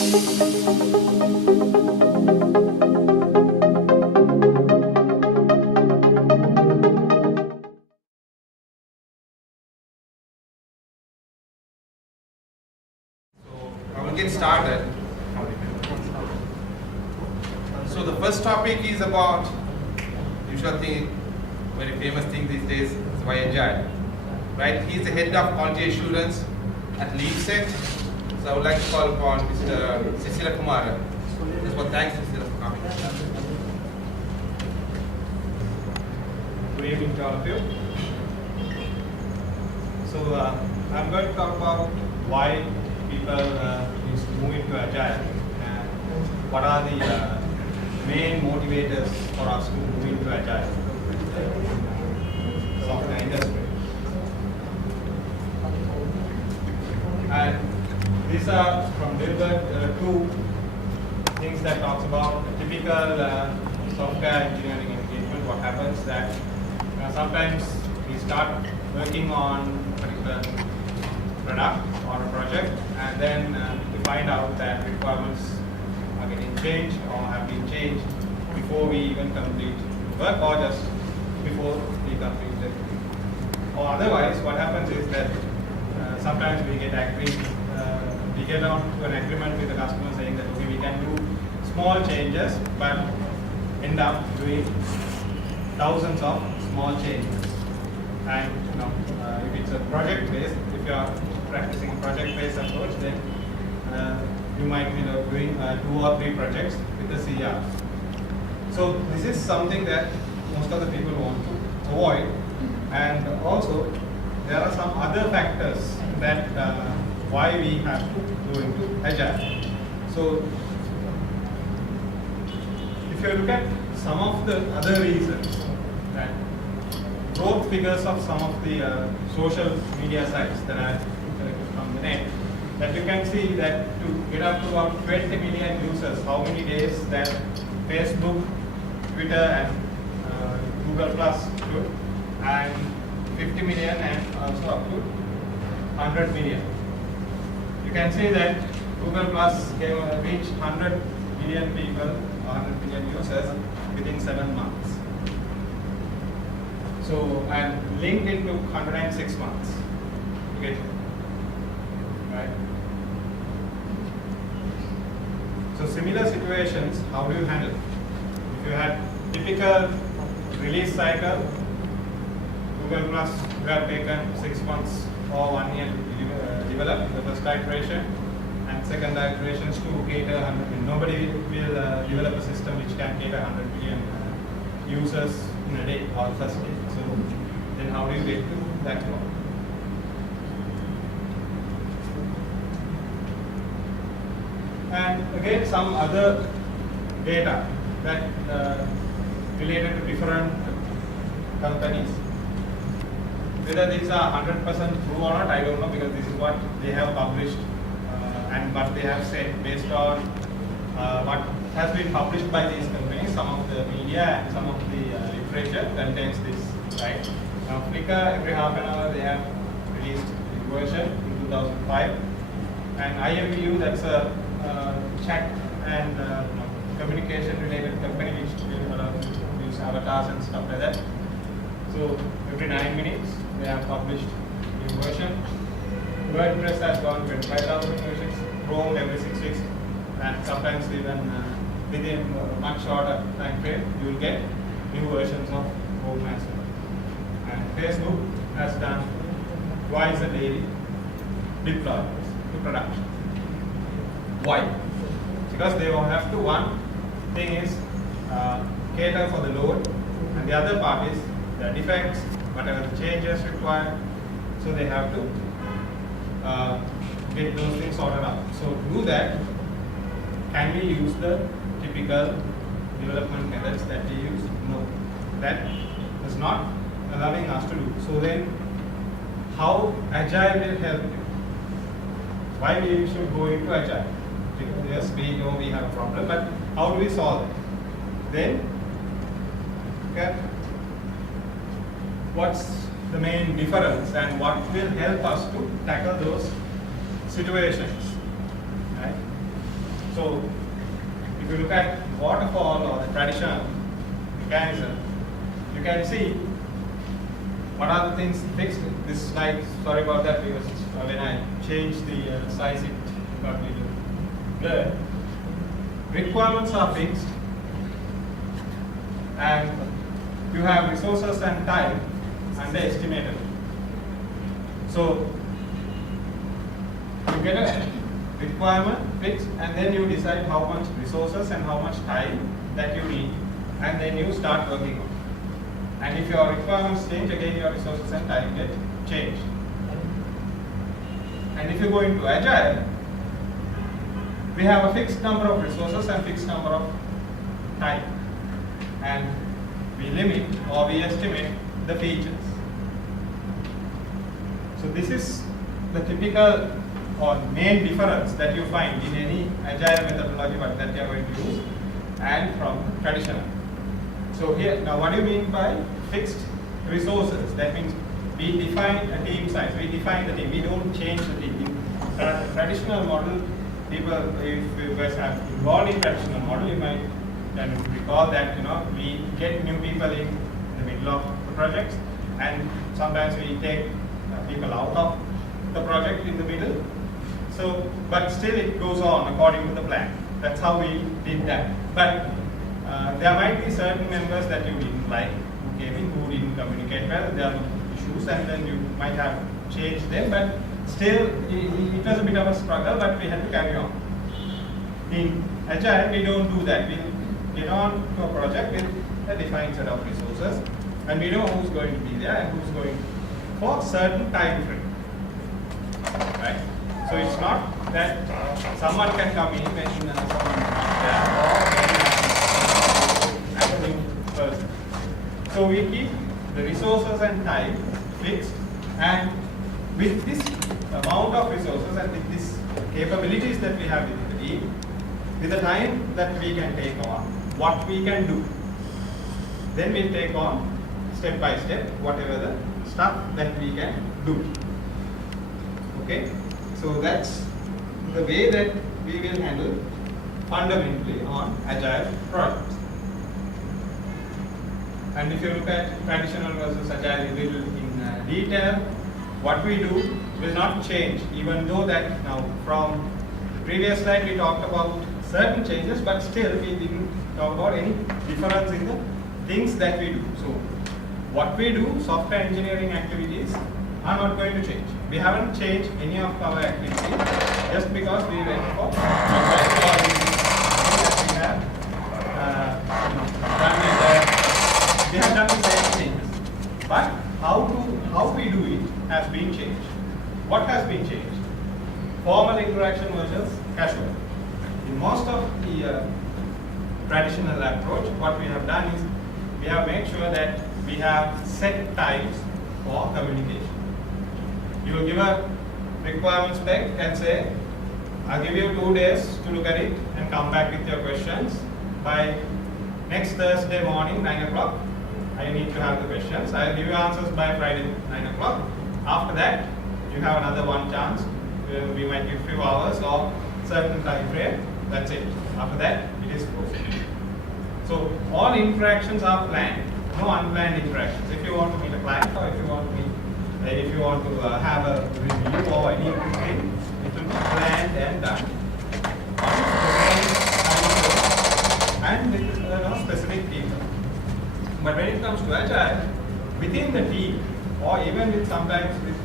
Get started. So the first topic is about usual thing, very famous thing these days is why Agile, right? He's the head of quality assurance at Leapset. So I would like to call upon Mr. Sisira Kumara. Just one thanks, Sisira, for coming. Good evening to all of you. So I'm going to talk about why people used to move into Agile and what are the main motivators for us to move into Agile software industry. And these are from Dilbert, two things that talks about a typical software engineering engagement. What happens that sometimes we start working on a particular product or a project, and then we find out that requirements are getting changed or have been changed before we even complete work, or just before we complete it. Or otherwise, what happens is that sometimes we get we get on to an agreement with the customer saying that okay, we can do small changes, but end up doing thousands of small changes. And if it's a project based, if you are practicing a project-based approach, then you might be doing 2 or 3 projects with the CR. So this is something that most of the people want to avoid, and also there are some other factors that why we have to go into Agile. So if you look at some of the other reasons, that growth figures of some of the social media sites that are from the net, that you can see that to get up to about 20 million users, how many days that Facebook, Twitter and Google Plus took, and 50 million and also up to 100 million. You can see that Google Plus reached 100 million people, 100 million users within 7 months. So, and LinkedIn took 106 months to get it. Right? So similar situations, how do you handle it? If you had typical release cycle, Google Plus would have taken 6 months or 1 year to develop the first iteration, and second iterations to cater 100 million. Nobody will develop a system which can cater 100 million users in a day or first day. So then how do you get to that one? And again, some other data that related to different companies. Whether these are 100% true or not, I don't know, because this is what they have published and what they have said based on what has been published by these companies. Some of the media and some of the literature contains this, right? Now, Flickr, every half an hour they have released a version in 2005, and IMVU, that's a chat and communication related company which will use avatars and stuff like that. So every 9 minutes they have published a new version. WordPress has gone 25,000 versions. Chrome every 6 weeks, and sometimes even within a much shorter time frame you will get new versions of Chrome as well. And Facebook has done twice a daily deployments to production. Why? Because they will have to, one thing is cater for the load, and the other part is the defects, whatever the changes required, so they have to get those things sorted out. So to do that, can we use the typical development methods that we use? No, that is not allowing us to do. So then, how Agile will help you? Why we should go into Agile? Because yes, we know we have a problem, but how do we solve it? Then, okay, what's the main difference and what will help us to tackle those situations, right? So if you look at waterfall or the traditional mechanism, you can see what are the things fixed. This slide, sorry about that, because when I changed the size, it got a little blurred. Requirements are fixed, and you have resources and time underestimated. So you get a requirement fixed, and then you decide how much resources and how much time that you need, and then you start working on it. And if your requirements change, again your resources and time get changed. And if you go into Agile, we have a fixed number of resources and fixed number of time, and we limit or we estimate the features. So this is the typical or main difference that you find in any Agile methodology that you are going to use and from traditional. So here, now what do you mean by fixed resources? That means we define a team size, we define the team, we don't change the team. In traditional model, people, if you guys have involved in traditional model, you might can recall that we get new people in the middle of the projects, and sometimes we take people out of the project in the middle. So, but still it goes on according to the plan. That's how we did that. But there might be certain members that you didn't like, who came in, who didn't communicate well, there are issues, and then you might have changed them, but still it was a bit of a struggle, but we had to carry on. In Agile, we don't do that. We get on to a project with a defined set of resources, and we know who's going to be there and who's going for certain time frame. Right? So it's not that someone can come in when someone is not there, or when a new person. So we keep the resources and time fixed, and with this amount of resources and with these capabilities that we have within the team, with the time that we can take on, what we can do, then we take on step by step whatever the stuff that we can do. Okay, so that's the way that we will handle fundamentally on Agile projects. And if you look at traditional versus Agile a little in detail, what we do will not change, even though that now from the previous slide we talked about certain changes, but still we didn't talk about any difference in the things that we do. So what we do, software engineering activities, are not going to change. We haven't changed any of our activities just because we went for we have we have done the same things, but how we do it has been changed. What has been changed? Formal interaction versus casual. In most of the traditional approach, what we have done is we have made sure that we have set times for communication. You will give a requirement spec and say, I'll give you 2 days to look at it and come back with your questions. By next Thursday morning, 9 o'clock, I need to have the questions. I'll give you answers by Friday, 9 o'clock. After that, you have another one chance. We might give few hours or certain time frame. That's it. After that, it is closed. So all interactions are planned. No unplanned interactions. If you want to meet a client, or if you want to have a review or anything, it will be planned and done. And with specific people. But when it comes to Agile, within the team, or even with sometimes with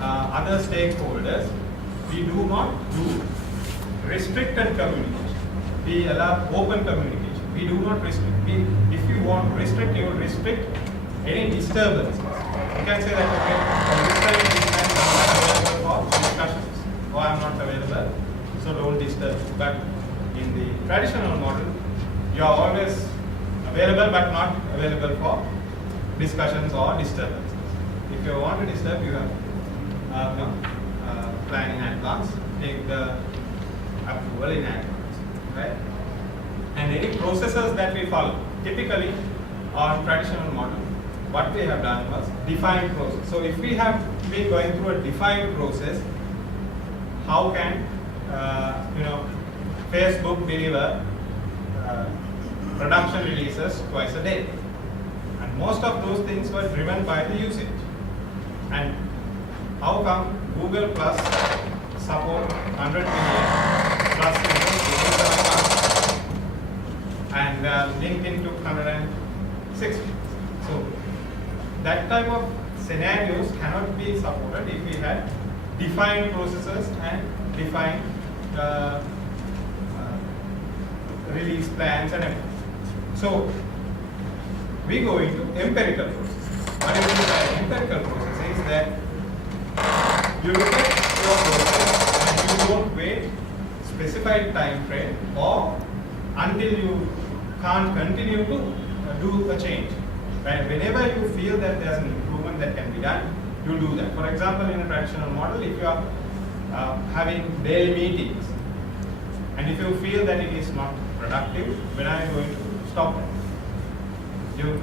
other stakeholders, we do not do restricted communication. We allow open communication. We do not restrict. If you want to restrict, you will restrict any disturbances. You can say that, okay, I'm not available for discussions, or I'm not available, so don't disturb. But in the traditional model, you are always available but not available for discussions or disturbances. If you want to disturb, you have plan in advance, take the approval in advance, right? And any processes that we follow, typically on traditional model, what we have done was defined process. So if we have been going through a defined process, how can Facebook deliver production releases twice a day. And most of those things were driven by the usage. And how come Google Plus support 100 million plus users per month, and LinkedIn took 160? So that type of scenarios cannot be supported if we had defined processes and defined release plans and everything. So we go into empirical process. What is the empirical process is that you look at your process and you don't wait specified time frame or until you can't continue to do a change. Right? Whenever you feel that there's an improvement that can be done, you do that. For example, in a traditional model, if you are having daily meetings, and if you feel that it is not productive, when are you going to stop it?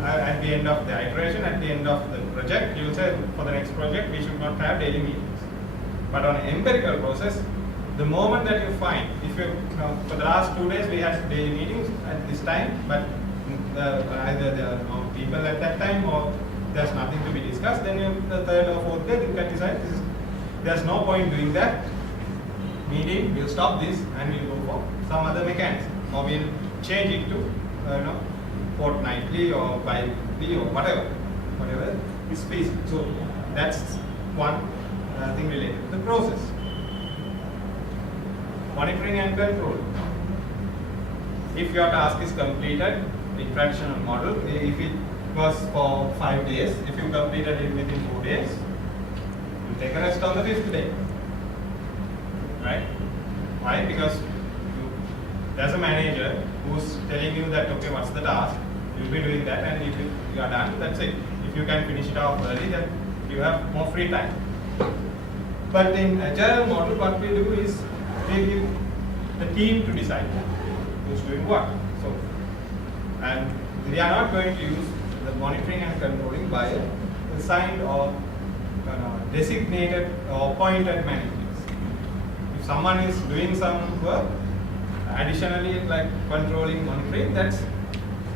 At the end of the iteration, at the end of the project, you will say for the next project we should not have daily meetings. But on an empirical process, the moment that you find, if you know, for the last 2 days we had daily meetings at this time, but either there are no people at that time or there's nothing to be discussed, then you, the third or fourth day you can decide there's no point doing that meeting, we'll stop this and we'll go for some other mechanism, or we'll change it to fortnightly or bi-weekly or whatever is feasible. So that's one thing related to the process. Monitoring and control. If your task is completed in traditional model, if it was for 5 days, if you completed it within 4 days, you take a rest on the 5th day. Right? Why? Because there's a manager who's telling you that, okay, what's the task? You'll be doing that, and if you are done, that's it. If you can finish it off early, then you have more free time. But in Agile model, what we do is we give the team to decide who's doing what. So, and we are not going to use the monitoring and controlling by a assigned or designated or appointed managers. If someone is doing some work, additionally like controlling, monitoring, that's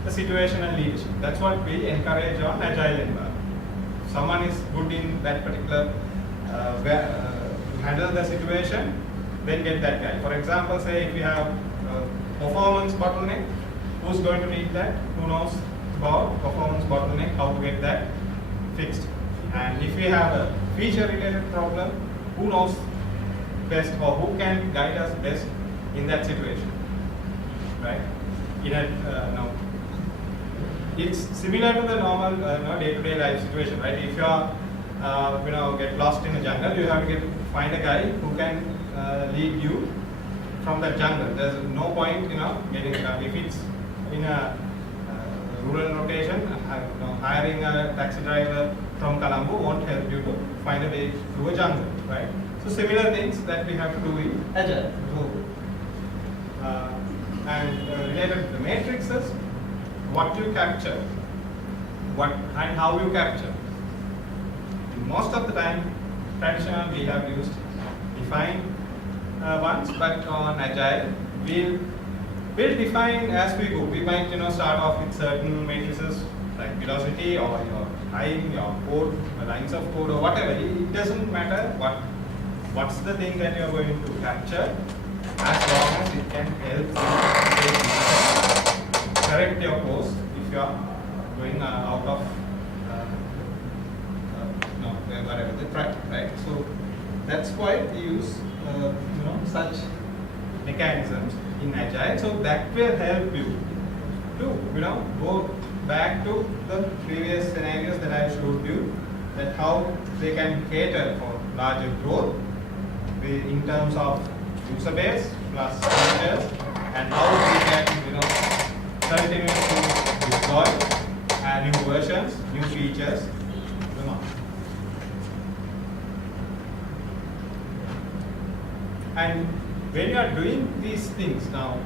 the situational leadership. That's what we encourage on Agile environment. If someone is good in that particular handle the situation, then get that guy. For example, say if you have performance bottleneck, who's going to lead that? Who knows about performance bottleneck, how to get that fixed? And if we have a feature related problem, who knows best or who can guide us best in that situation, right? In a it's similar to the normal day-to-day life situation, right? If you are get lost in a jungle, you have to find a guy who can lead you from that jungle. There's no point getting if it's in a rural location, hiring a taxi driver from Colombo won't help you to find a way through a jungle, right? So similar things that we have to do in Agile. And related to the matrices, what you capture, what and how you capture. Most of the time, traditional we have used defined ones, but on Agile we'll define as we go. We might start off with certain matrices like velocity or your time, your code, lines of code or whatever. It doesn't matter what's the thing that you're going to capture, as long as it can help you correct your course if you are going out of whatever the track, right? So that's why we use such mechanisms in Agile. So that will help you to go back to the previous scenarios that I showed you, that how they can cater for larger growth in terms of user base plus features, and how we can continue to deploy new versions, new features. And when you are doing these things now,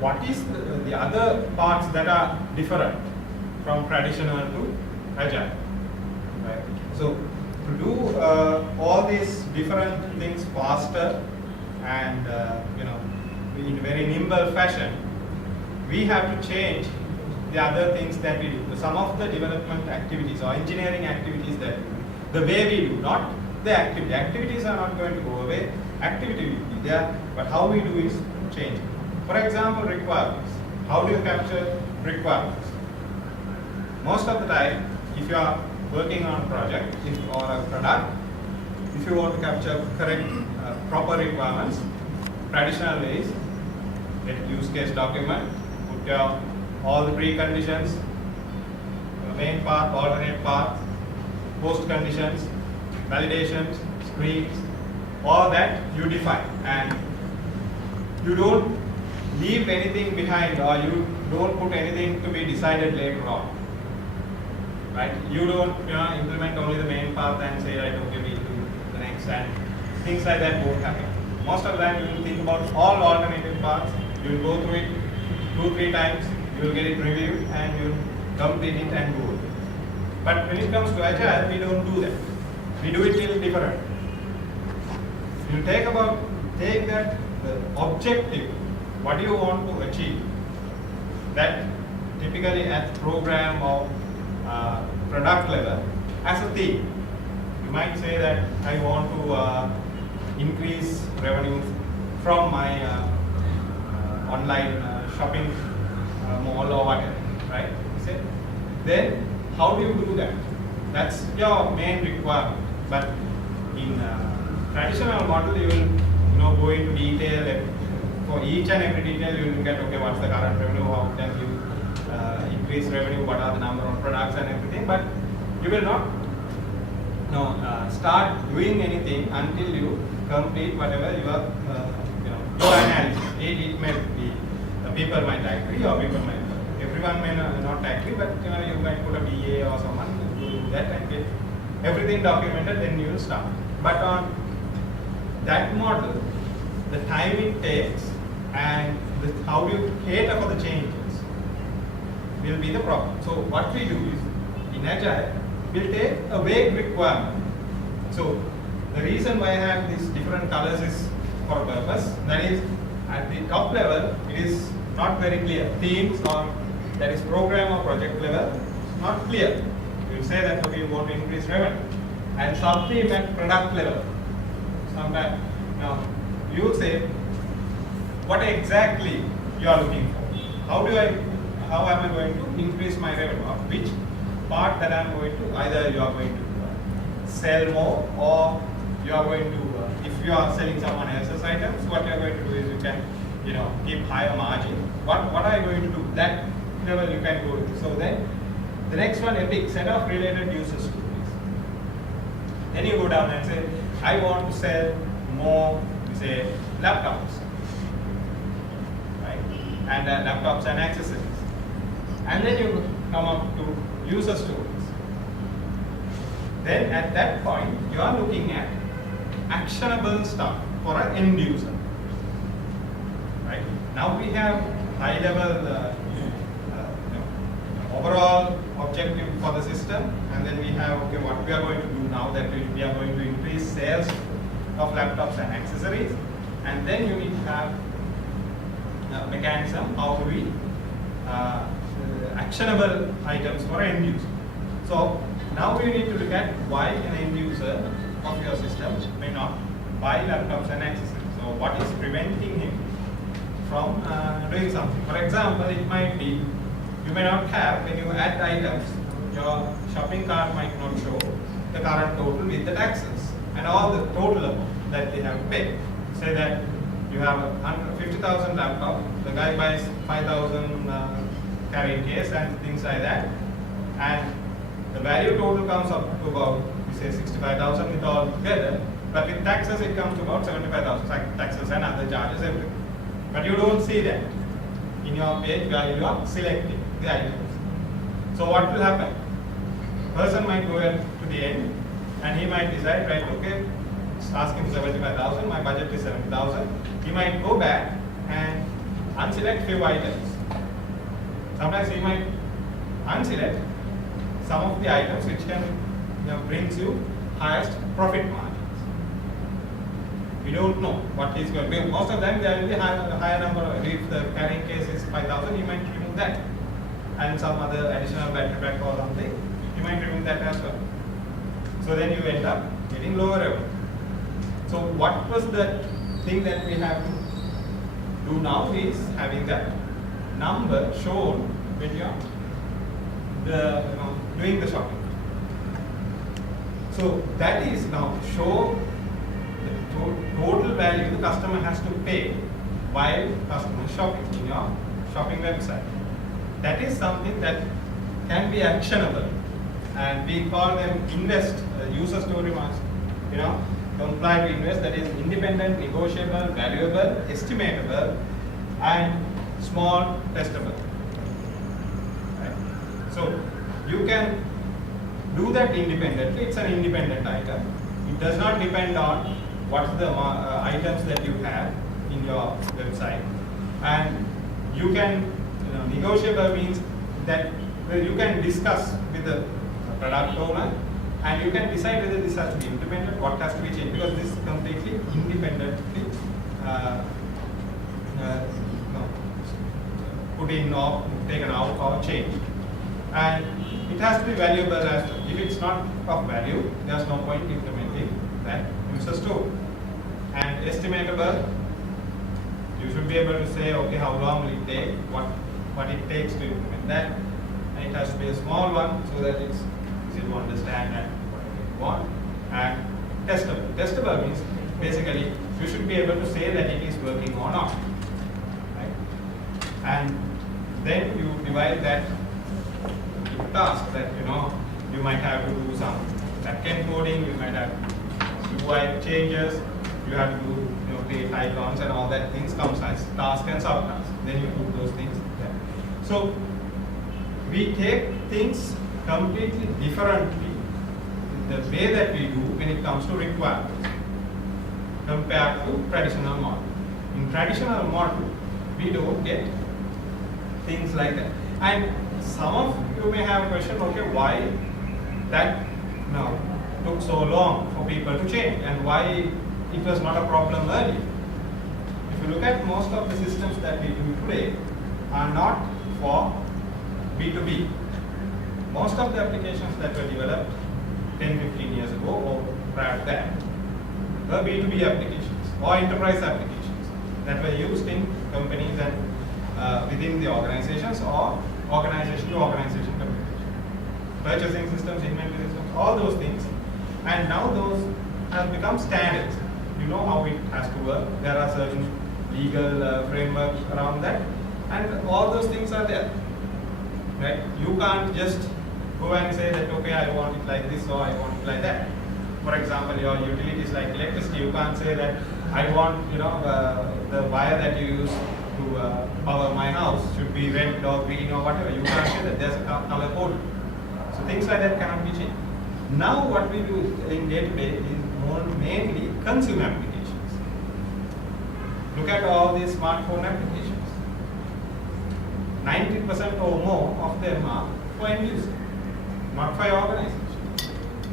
what is the other parts that are different from traditional to Agile? Right? So to do all these different things faster and in a very nimble fashion, we have to change the other things that we do. Some of the development activities or engineering activities that we do, the way we do, not the activity. Activities are not going to go away. Activity will be there, but how we do is change. For example, requirements. How do you capture requirements? Most of the time, if you are working on a project or a product, if you want to capture correct, proper requirements, traditional ways, get use case document, put your all the preconditions, main path, alternate path, post conditions, validations, screens, all that you define, and you don't leave anything behind, or you don't put anything to be decided later on. Right? You don't implement only the main path and say, right, okay, we do the next, and things like that won't happen. Most of the time, you will think about all alternative paths. You will go through it 2-3 times. You will get it reviewed, and you will complete it and go. But when it comes to Agile, we don't do that. We do it a little different. You take that the objective, what do you want to achieve? That typically at program or product level as a theme. You might say that I want to increase revenue from my online shopping mall or whatever, right? Then how do you do that? That's your main requirement. But in traditional model, you will go into detail. For each and every detail, you will look at, okay, what's the current revenue, how can you increase revenue, what are the number of products and everything. But you will not start doing anything until you complete whatever your analysis. It may be people might agree or people might not. Everyone may not agree, but you might put a BA or someone to do that and get everything documented, then you will start. But on that model, the time it takes and how you cater for the changes will be the problem. So what we do is, in Agile, we'll take a vague requirement. So the reason why I have these different colors is for a purpose. That is, at the top level, it is not very clear. Themes or that is program or project level, not clear. You say that okay, you want to increase revenue, and sub-theme at product level. Sometimes now you will say what exactly you are looking for. How am I going to increase my revenue? Or which part that I am going to, either you are going to sell more, or you are going to, if you are selling someone else's items, what you are going to do is you can keep higher margin. What are you going to do? That level you can go to. So then the next one, a big set of related user stories. Then you go down and say, I want to sell more, say, laptops, right? And laptops and accessories. And then you come up to user stories. Then at that point, you are looking at actionable stuff for an end user. Right? Now we have high level overall objective for the system, and then we have okay, what we are going to do now that we are going to increase sales of laptops and accessories, and then you need to have a mechanism how do we actionable items for end user. So now we need to look at why an end user of your system may not buy laptops and accessories. So what is preventing him from doing something? For example, it might be you may not have, when you add items, your shopping cart might not show the current total with the taxes and all the total amount that they have paid. Say that you have a 50,000 laptop, the guy buys 5,000 carrying case and things like that, and the value total comes up to about, we say 65,000 with all together, but with taxes it comes to about 75,000, taxes and other charges, everything. But you don't see that in your page where you are selecting the items. So what will happen? Person might go to the end and he might decide, right, okay, it's asking 75,000, my budget is 70,000. He might go back and unselect few items. Sometimes he might unselect some of the items which can brings you highest profit margins. We don't know what is going to be. Most of them, there will be higher number. If the carrying case is 5,000, you might remove that. And some other additional battery pack or something, you might remove that as well. So then you end up getting lower revenue. So what was the thing that we have to do now is having that number shown when you are doing the shopping. So that is now show the total value the customer has to pay while customer is shopping in your shopping website. That is something that can be actionable, and we call them invest user story master. Comply to invest, that is independent, negotiable, valuable, estimatable, and small testable. Right? So you can do that independently. It's an independent item. It does not depend on what's the items that you have in your website, and you can negotiable means that you can discuss with the product owner, and you can decide whether this has to be implemented, what has to be changed, because this is completely independently put in or taken out or changed. And it has to be valuable as well. If it's not of value, there's no point implementing that user story. And estimatable, you should be able to say, okay, how long will it take, what it takes to implement that. And it has to be a small one so that it's easy to understand and whatever you want. And testable. Testable means basically you should be able to say that it is working or not. Right? And then you divide that task that you might have to do some backend coding, you might have UI changes, you have to do create icons and all that things comes as task and subtask. Then you put those things there. So we take things completely differently in the way that we do when it comes to requirements compared to traditional model. In traditional model, we don't get things like that. And some of you may have a question, okay, why that took so long for people to change and why it was not a problem earlier. If you look at most of the systems that we do today are not for B2B. Most of the applications that were developed 10-15 years ago or prior to that were B2B applications or enterprise applications that were used in companies and within the organizations or organization to organization communication. Purchasing systems, inventory systems, all those things. And now those have become standards. You know how it has to work. There are certain legal frameworks around that. And all those things are there. Right? You can't just go and say that, okay, I want it like this or I want it like that. For example, your utilities like electricity, you can't say that I want, the wire that you use to power my house should be red or green or whatever. You can't say that there's a color code. So things like that cannot be changed. Now what we do in day-to-day is mainly consumer applications. Look at all these smartphone applications. 90% or more of them are for end user, not for your organization.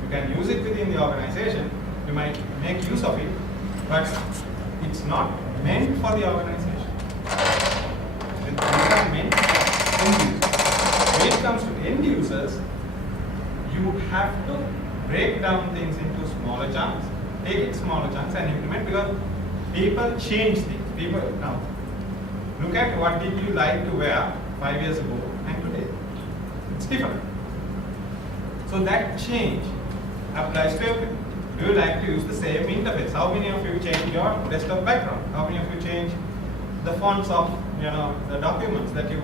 You can use it within the organization, you might make use of it, but it's not meant for the organization. These are meant for end users. When it comes to end users, you have to break down things into smaller chunks, take it smaller chunks and implement, because people change things. People now look at what did you like to wear 5 years ago and today. It's different. So that change applies to everything. Do you like to use the same interface? How many of you change your desktop background? How many of you change the fonts of the documents that you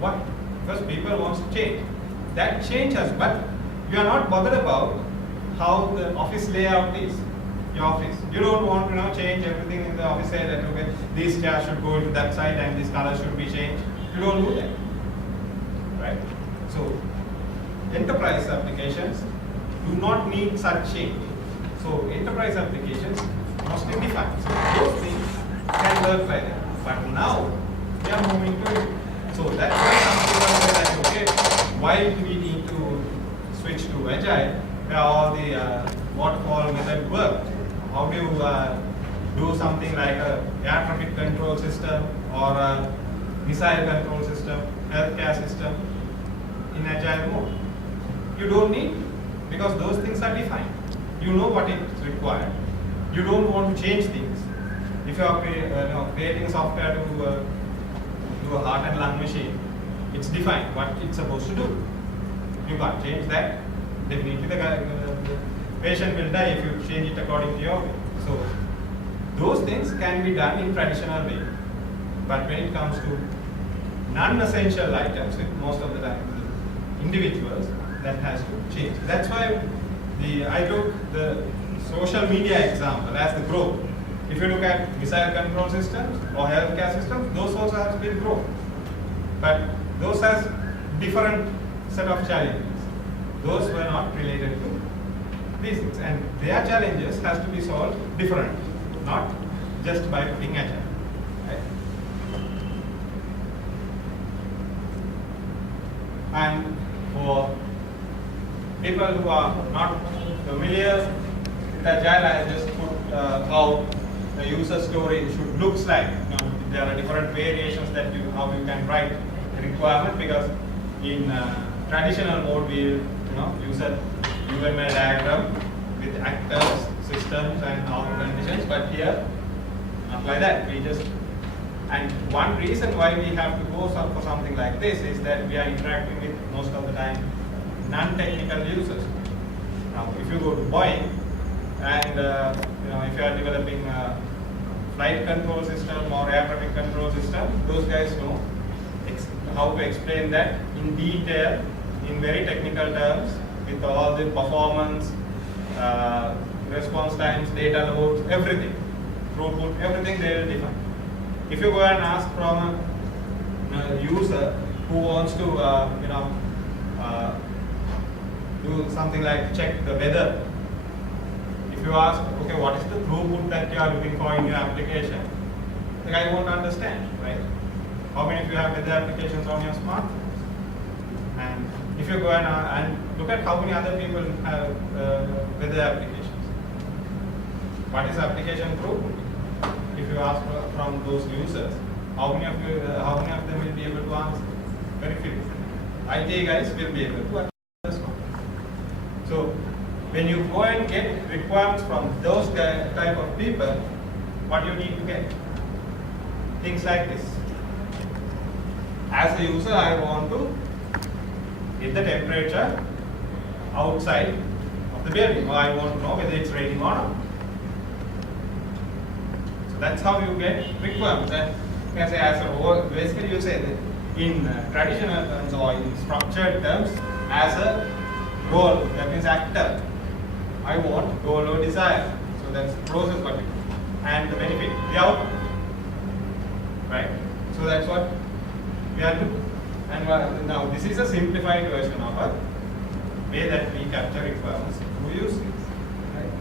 why? Because people want to change. That change has, but you are not bothered about how the office layout is. Your office. You don't want to change everything in the office, say that okay, this chair should go to that side and this color should be changed. You don't do that. Right? So enterprise applications do not need such change. So enterprise applications mostly defined. So those things can work like that. But now we are moving to it. So that's why some people say that okay, why do we need to switch to Agile where all the waterfall method work? how do you do something like a air traffic control system or a missile control system, healthcare system in agile mode? You don't need, because those things are defined. You know what is required. You don't want to change things. If you are creating software to do a heart and lung machine, it's defined what it's supposed to do. You can't change that. Definitely the patient will die if you change it according to your way. So those things can be done in traditional way. But when it comes to non-essential items, with most of the time individuals, that has to change. That's why I took the social media example as the growth. If you look at missile control systems or healthcare systems, those also have been growth. But those has different set of challenges. Those were not related to these things. And their challenges has to be solved differently, not just by putting agile. Right? And for people who are not familiar with agile, I just put how the user story should looks like. There are different variations that how you can write a requirement, because in traditional mode we use a UML diagram with actors, systems, and all conditions. But here, not like that. And one reason why we have to go for something like this is that we are interacting with most of the time non-technical users. Now, if you go to Boeing and if you are developing a flight control system or air traffic control system, those guys know how to explain that in detail, in very technical terms, with all the performance, response times, data loads, everything, throughput, everything they will define. If you go and ask from a user who wants to, do something like check the weather, if you ask, okay, what is the throughput that you are looking for in your application, the guy won't understand, right? How many of you have weather applications on your smartphones? And if you go and look at how many other people have weather applications, what is application throughput? If you ask from those users, how many of them will be able to answer? Very few. IT guys will be able to answer this one. So when you go and get requirements from those type of people, what you need to get? Things like this. As a user, I want to get the temperature outside of the building, or I want to know whether it's raining or not. So that's how you get requirements. And you can say as a whole, basically you say that in traditional terms or in structured terms, as a role, that means actor. I want goal or desire. So that's process what it is. And the benefit, the output. Right? So that's what we are doing. And now this is a simplified version of a way that we capture requirements through use case. Right?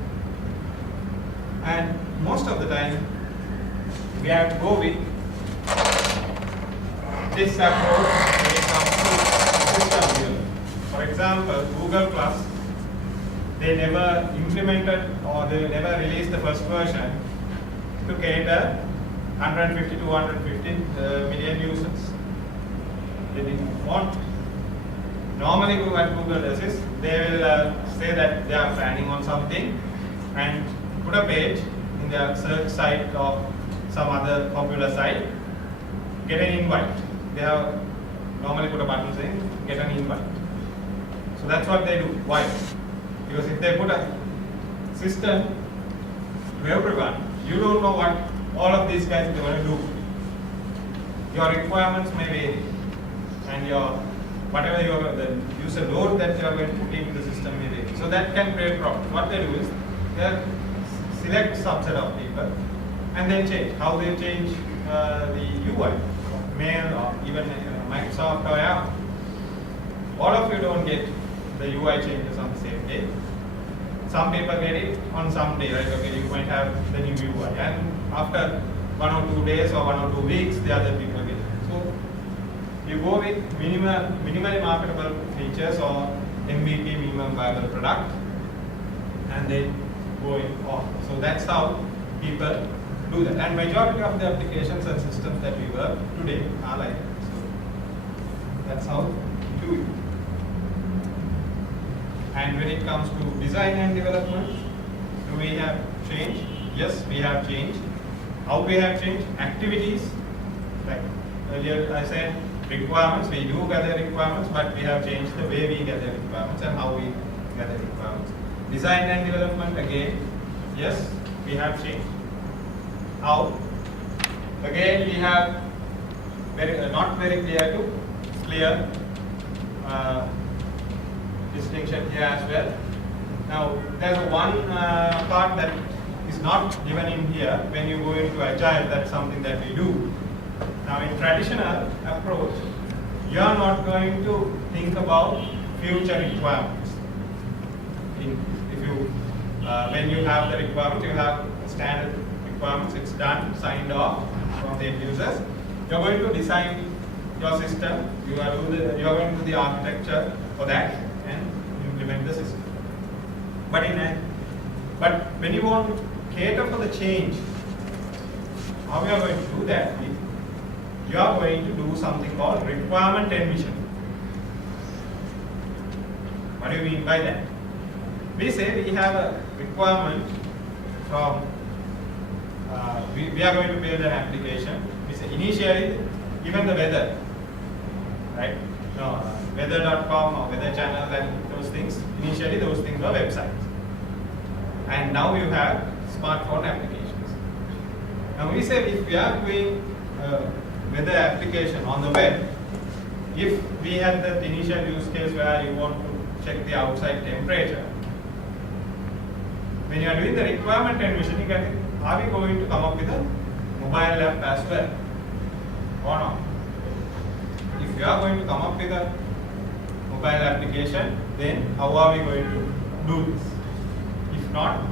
And most of the time, we have to go with this approach when it comes to system building. For example, Google Plus, they never implemented or they never released the first version to cater 150 to 150 million users. They didn't want. Normally what Google does is they will say that they are planning on something and put a page in their search site or some other popular site, get an invite. They have normally put a button saying get an invite. So that's what they do. Why? Because if they put a system to everyone, you don't know what all of these guys are going to do. Your requirements may vary, and whatever the user load that you are going to put into the system may vary. So that can create problems. What they do is they select subset of people and then change. How they change the UI, Mail or even Microsoft or Yahoo. All of you don't get the UI changes on the same day. Some people get it on some day, right? Okay, you might have the new UI, and after 1 or 2 days or 1 or 2 weeks, the other people get it. So you go with minimally marketable features or MVP, minimum viable product, and then going on. So that's how people do that. And majority of the applications and systems that we work today are like that. So that's how we do it. And when it comes to design and development, do we have changed? Yes, we have changed. How we have changed? Activities. Like earlier I said, requirements. We do gather requirements, but we have changed the way we gather requirements and how we gather requirements. Design and development again. Yes, we have changed. How? Again, we have not very clear distinction here as well. Now, there's one part that is not given in here. When you go into Agile, that's something that we do. Now, in traditional approach, you are not going to think about future requirements. When you have the requirement, you have standard requirements. It's done, signed off from the end users. You are going to design your system. You are going to do the architecture for that and implement the system. But when you want to cater for the change, how you are going to do that? You are going to do something called requirement envision. What do you mean by that? We say we have a requirement from, we are going to build an application. We say initially, even the weather, right? No, weather.com or weather channel and those things, initially those things were websites. And now you have smartphone applications. Now we say if we are doing weather application on the web, if we had that initial use case where you want to check the outside temperature, when you are doing the requirement envision, you can think, are we going to come up with a mobile app as well or not? If you are going to come up with a mobile application, then how are we going to do this? If not,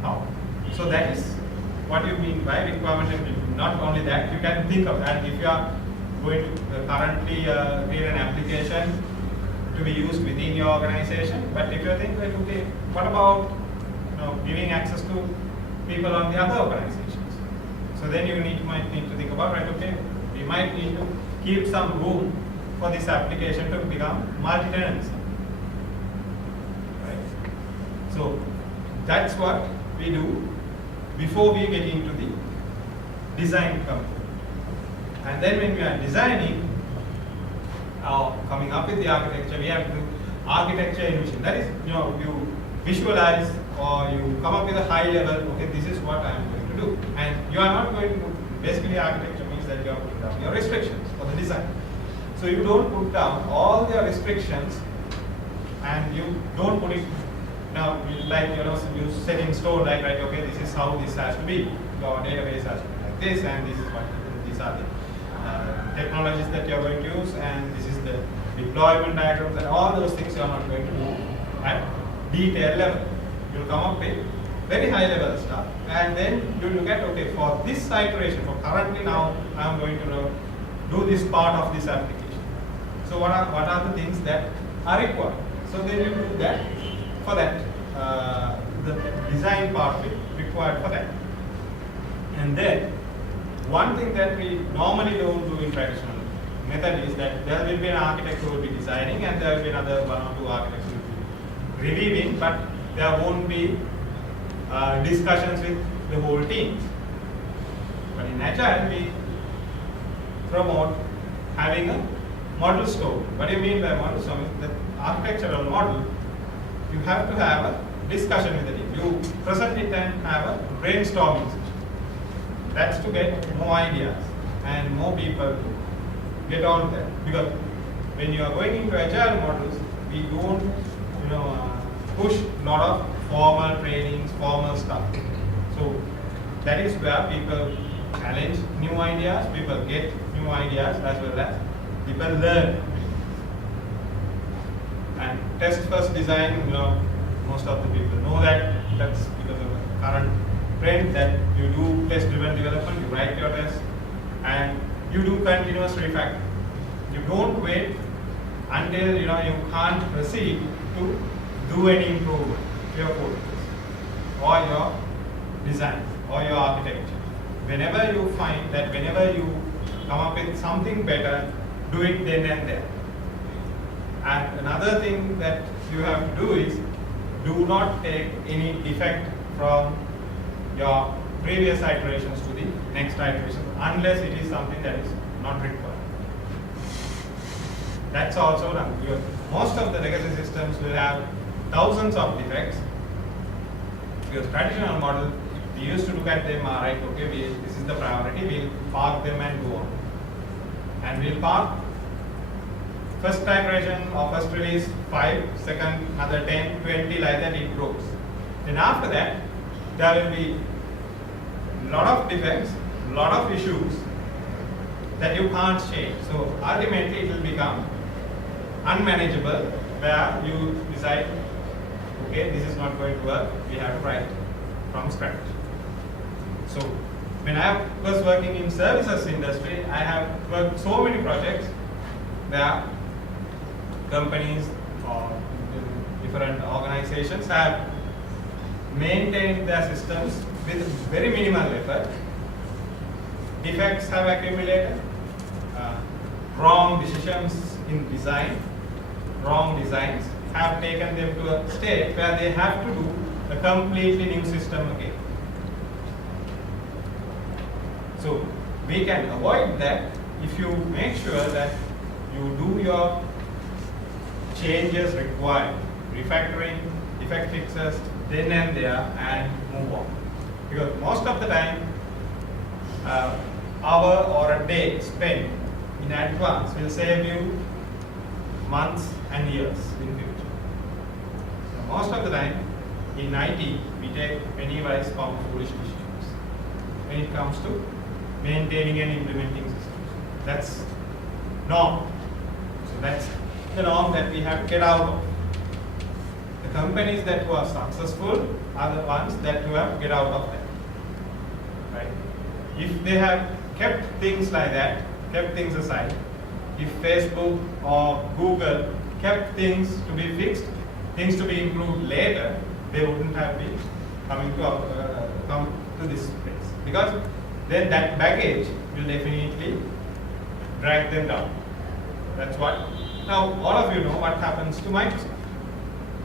how? So that is what you mean by requirement envision. Not only that, you can think of that. If you are going to currently create an application to be used within your organization, but if you think that, okay, what about giving access to people on the other organizations? So then you might need to think about, right, okay, we might need to keep some room for this application to become multi-tenancy. Right? So that's what we do before we get into the design component. And then when we are designing, coming up with the architecture, we have to do architecture envision. That is, you visualize or you come up with a high level, okay, this is what I am going to do. And you are not going to, basically architecture means that you are putting down your restrictions for the design. So you don't put down all your restrictions and you don't put it now, like, you set in stone, like, right, okay, this is how this has to be. Your database has to be like this, and this is what, these are the technologies that you are going to use, and this is the deployment diagrams, and all those things you are not going to do at detail level. You will come up with very high level stuff, and then you look at, okay, for this iteration, for currently now, I am going to do this part of this application. So what are the things that are required? So then you do that for that, the design part required for that. And then one thing that we normally don't do in traditional method is that there will be an architect who will be designing, and there will be another one or two architects who will be reviewing, but there won't be discussions with the whole team. But in Agile, we promote having a model story. What do you mean by model story? The architectural model, you have to have a discussion with the team. You present it and have a brainstorming session. That's to get more ideas and more people to get on there. Because when you are going into Agile models, we don't push a lot of formal trainings, formal stuff. So that is where people challenge new ideas, people get new ideas, as well as people learn. And test first design, most of the people know that. That's because of the current trend that you do test driven development, you write your test, and you do continuous refactor. You don't wait until you can't proceed to do any improvement to your code. or your design or your architecture. Whenever you find that, whenever you come up with something better, do it then and there. And another thing that you have to do is, do not take any defect from your previous iterations to the next iteration unless it is something that is not required. That's also done. Most of the legacy systems will have thousands of defects, because traditional model, we used to look at them, right, okay, this is the priority, we'll park them and go on. And we'll park first iteration or first release 5, second another 10, 20, like that it grows. Then after that, there will be a lot of defects, a lot of issues that you can't change. So ultimately it will become unmanageable, where you decide, okay, this is not going to work, we have to write from scratch. So when I was working in services industry, I have worked so many projects where companies or different organizations have maintained their systems with very minimal effort. Defects have accumulated, wrong decisions in design, wrong designs have taken them to a state where they have to do a completely new system again. So we can avoid that if you make sure that you do your changes required, refactoring, defect fixes, then and there, and move on. Because most of the time, hour or a day spent in advance will save you months and years in future. So most of the time in IT, we take penny wise pound foolish decisions when it comes to maintaining and implementing systems. That's norm. So that's the norm that we have to get out of. The companies that were successful are the ones that you have to get out of that. Right? If they have kept things like that, kept things aside, if Facebook or Google kept things to be fixed, things to be improved later, they wouldn't have been coming to come to this place, because then that baggage will definitely drag them down. That's what. Now all of you know what happens to Microsoft.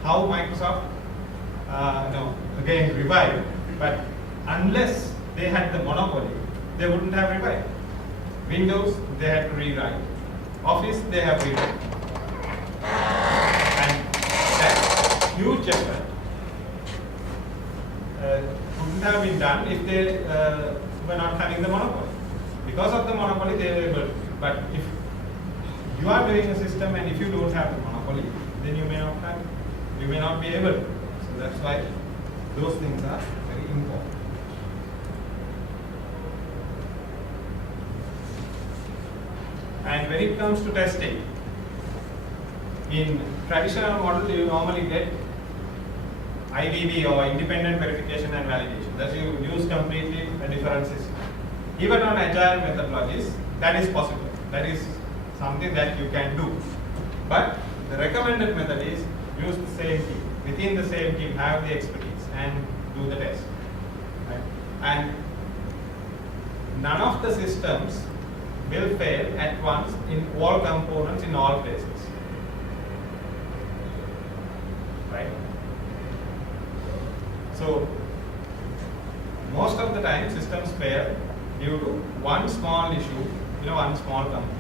How Microsoft again revived, but unless they had the monopoly, they wouldn't have revived. Windows, they had to rewrite. Office, they have rewritten. And that huge effort wouldn't have been done if they were not having the monopoly. Because of the monopoly, they were able to. But if you are doing a system and if you don't have the monopoly, then you may not be able to. So that's why those things are very important. And when it comes to testing, in traditional model, you normally get IVV or independent verification and validation. That you use completely a different system. Even on agile methodologies, that is possible. That is something that you can do. But the recommended method is use the same team. Within the same team, have the expertise and do the test. Right? And none of the systems will fail at once in all components in all places. Right? So most of the time systems fail due to one small issue, one small component.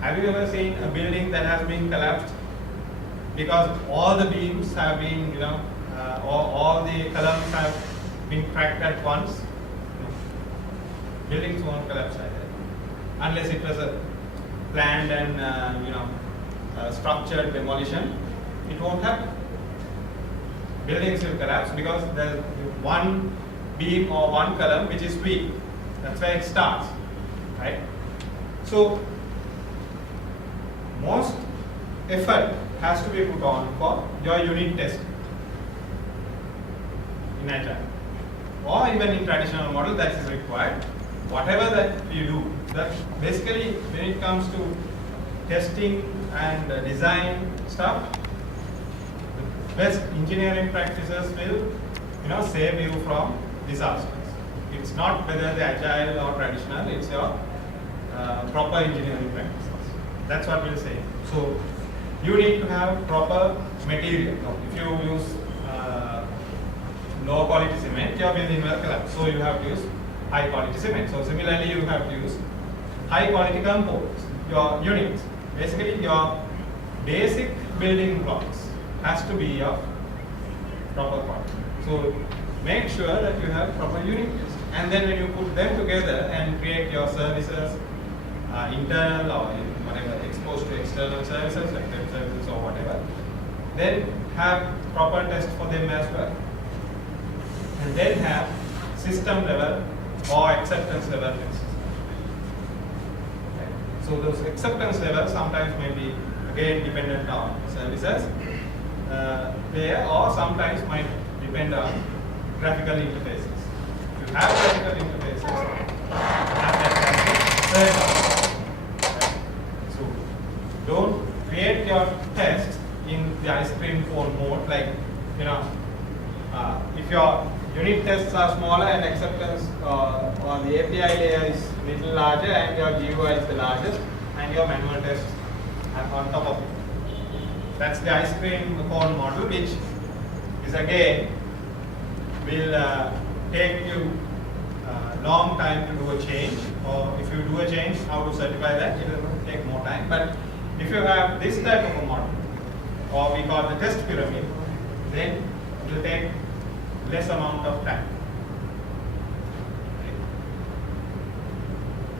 Have you ever seen a building that has been collapsed because all the beams have been, all the columns have been cracked at once? Buildings won't collapse like that unless it was a planned and structured demolition. It won't happen. Buildings will collapse because there's one beam or one column which is weak. That's where it starts, right? So most effort has to be put on for your unit testing in Agile, or even in traditional model that is required. Whatever that you do, that basically when it comes to testing and design stuff, best engineering practices will, save you from disasters. It's not whether the agile or traditional, it's your proper engineering practices. That's what we'll say. So you need to have proper material. If you use low quality cement, your building will collapse. So you have to use high quality cement. So similarly, you have to use high quality components, your units. Basically, your basic building blocks has to be of proper quality. So make sure that you have proper unit tests. And then when you put them together and create your services, internal or whatever, exposed to external services like web services or whatever, then have proper test for them as well. And then have system level or acceptance level tests. Okay. So those acceptance levels sometimes may be again dependent on services there, or sometimes might depend on graphical interfaces. If you have graphical interfaces, have that graphic. Right? So don't create your test in the ice cream cone mode, like if your unit tests are smaller and acceptance on the API layer is little larger and your GUI is the largest and your manual tests are on top of it. That's the ice cream cone model, which is again will take you a long time to do a change, or if you do a change, how to certify that, it will take more time. But if you have this type of a model, or we call the test pyramid, then it will take less amount of time.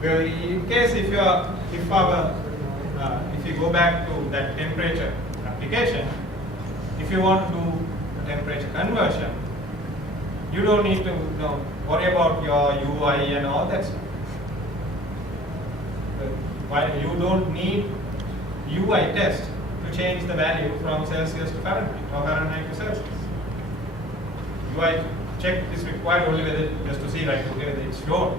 Well, in case if you go back to that temperature application, if you want to do a temperature conversion, you don't need to worry about your UI and all that stuff. While you don't need UI test to change the value from Celsius to Fahrenheit or Fahrenheit to Celsius. UI check is required only whether just to see whether it's stored.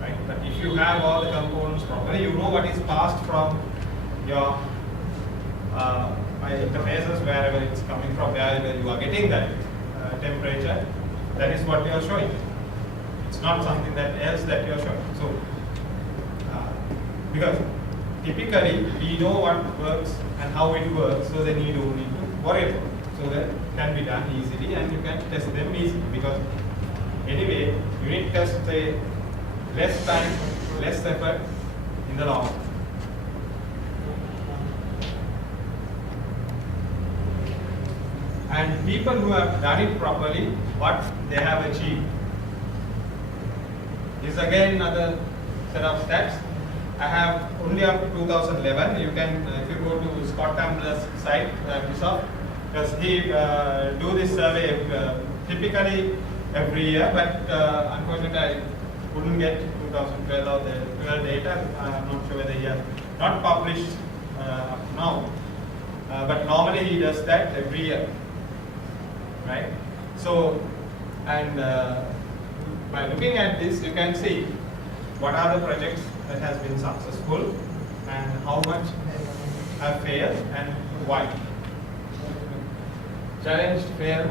Right? But if you have all the components properly, you know what is passed from your interfaces, wherever it's coming from, wherever you are getting that temperature, that is what you are showing. It's not something else that you are showing. So, because typically we know what works and how it works, so then you don't need to worry about it. So that can be done easily and you can test them easily, because anyway, unit tests say less time, less effort in the long run. And people who have done it properly, what they have achieved is again another set of stats. I have only up to 2011. You can, if you go to Scott Ambler's site, Microsoft, because he do this survey typically every year, but unfortunately I couldn't get 2012 or the 12 data. I'm not sure whether he has not published up to now, but normally he does that every year. Right? So, and by looking at this, you can see what are the projects that has been successful and how much have failed and why. Challenged, failed.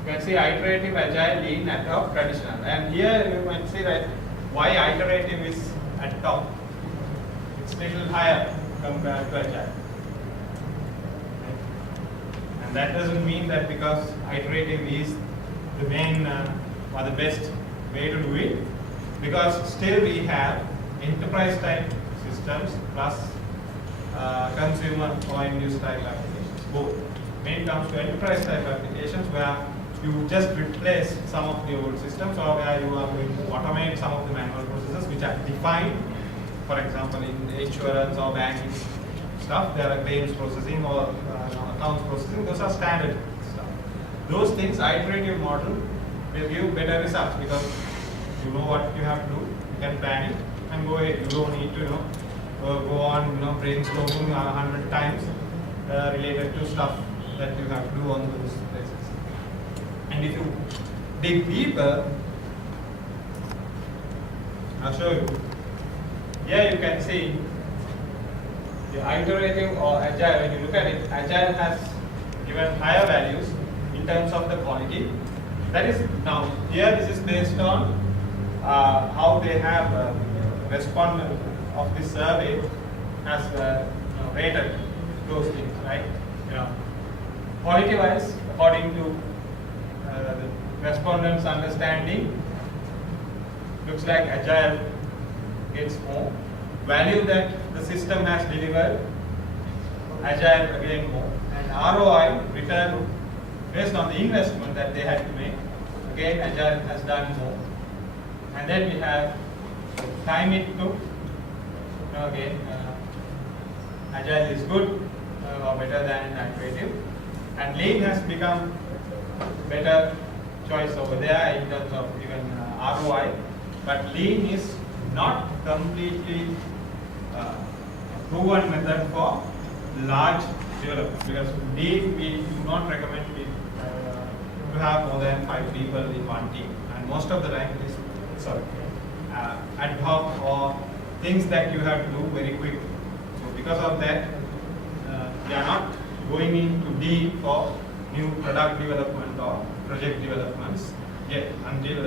You can see iterative, agile, lean, ad hoc, traditional. And here you might see that why iterative is at top. It's a little higher compared to agile. And that doesn't mean that because iterative is the main or the best way to do it, because still we have enterprise type systems plus consumer or end use type applications, both. When it comes to enterprise type applications where you just replace some of the old systems, or where you are going to automate some of the manual processes which are defined, for example in insurance or banking stuff, there are claims processing or accounts processing, those are standard stuff. Those things, iterative model will give better results because you know what you have to do, you can plan it and go ahead. You don't need to go on brainstorming 100 times related to stuff that you have to do on those places. And if you dig deeper, I'll show you. Here you can see the iterative or agile. When you look at it, agile has even higher values in terms of the quality. That is now here this is based on how they have responded of this survey has rated those things, right? Quality wise, according to the respondents' understanding, looks like Agile gets more. Value that the system has delivered, Agile again more. And ROI, return based on the investment that they had to make, again Agile has done more. And then we have time it took, again Agile is good or better than creative. And Lean has become better choice over there in terms of even ROI. But Lean is not completely proven method for large development, because Lean we do not recommend it to have more than 5 people in one team, and most of the time it is ad hoc or things that you have to do very quick. So because of that, we are not going into deep for new product development or project developments yet, until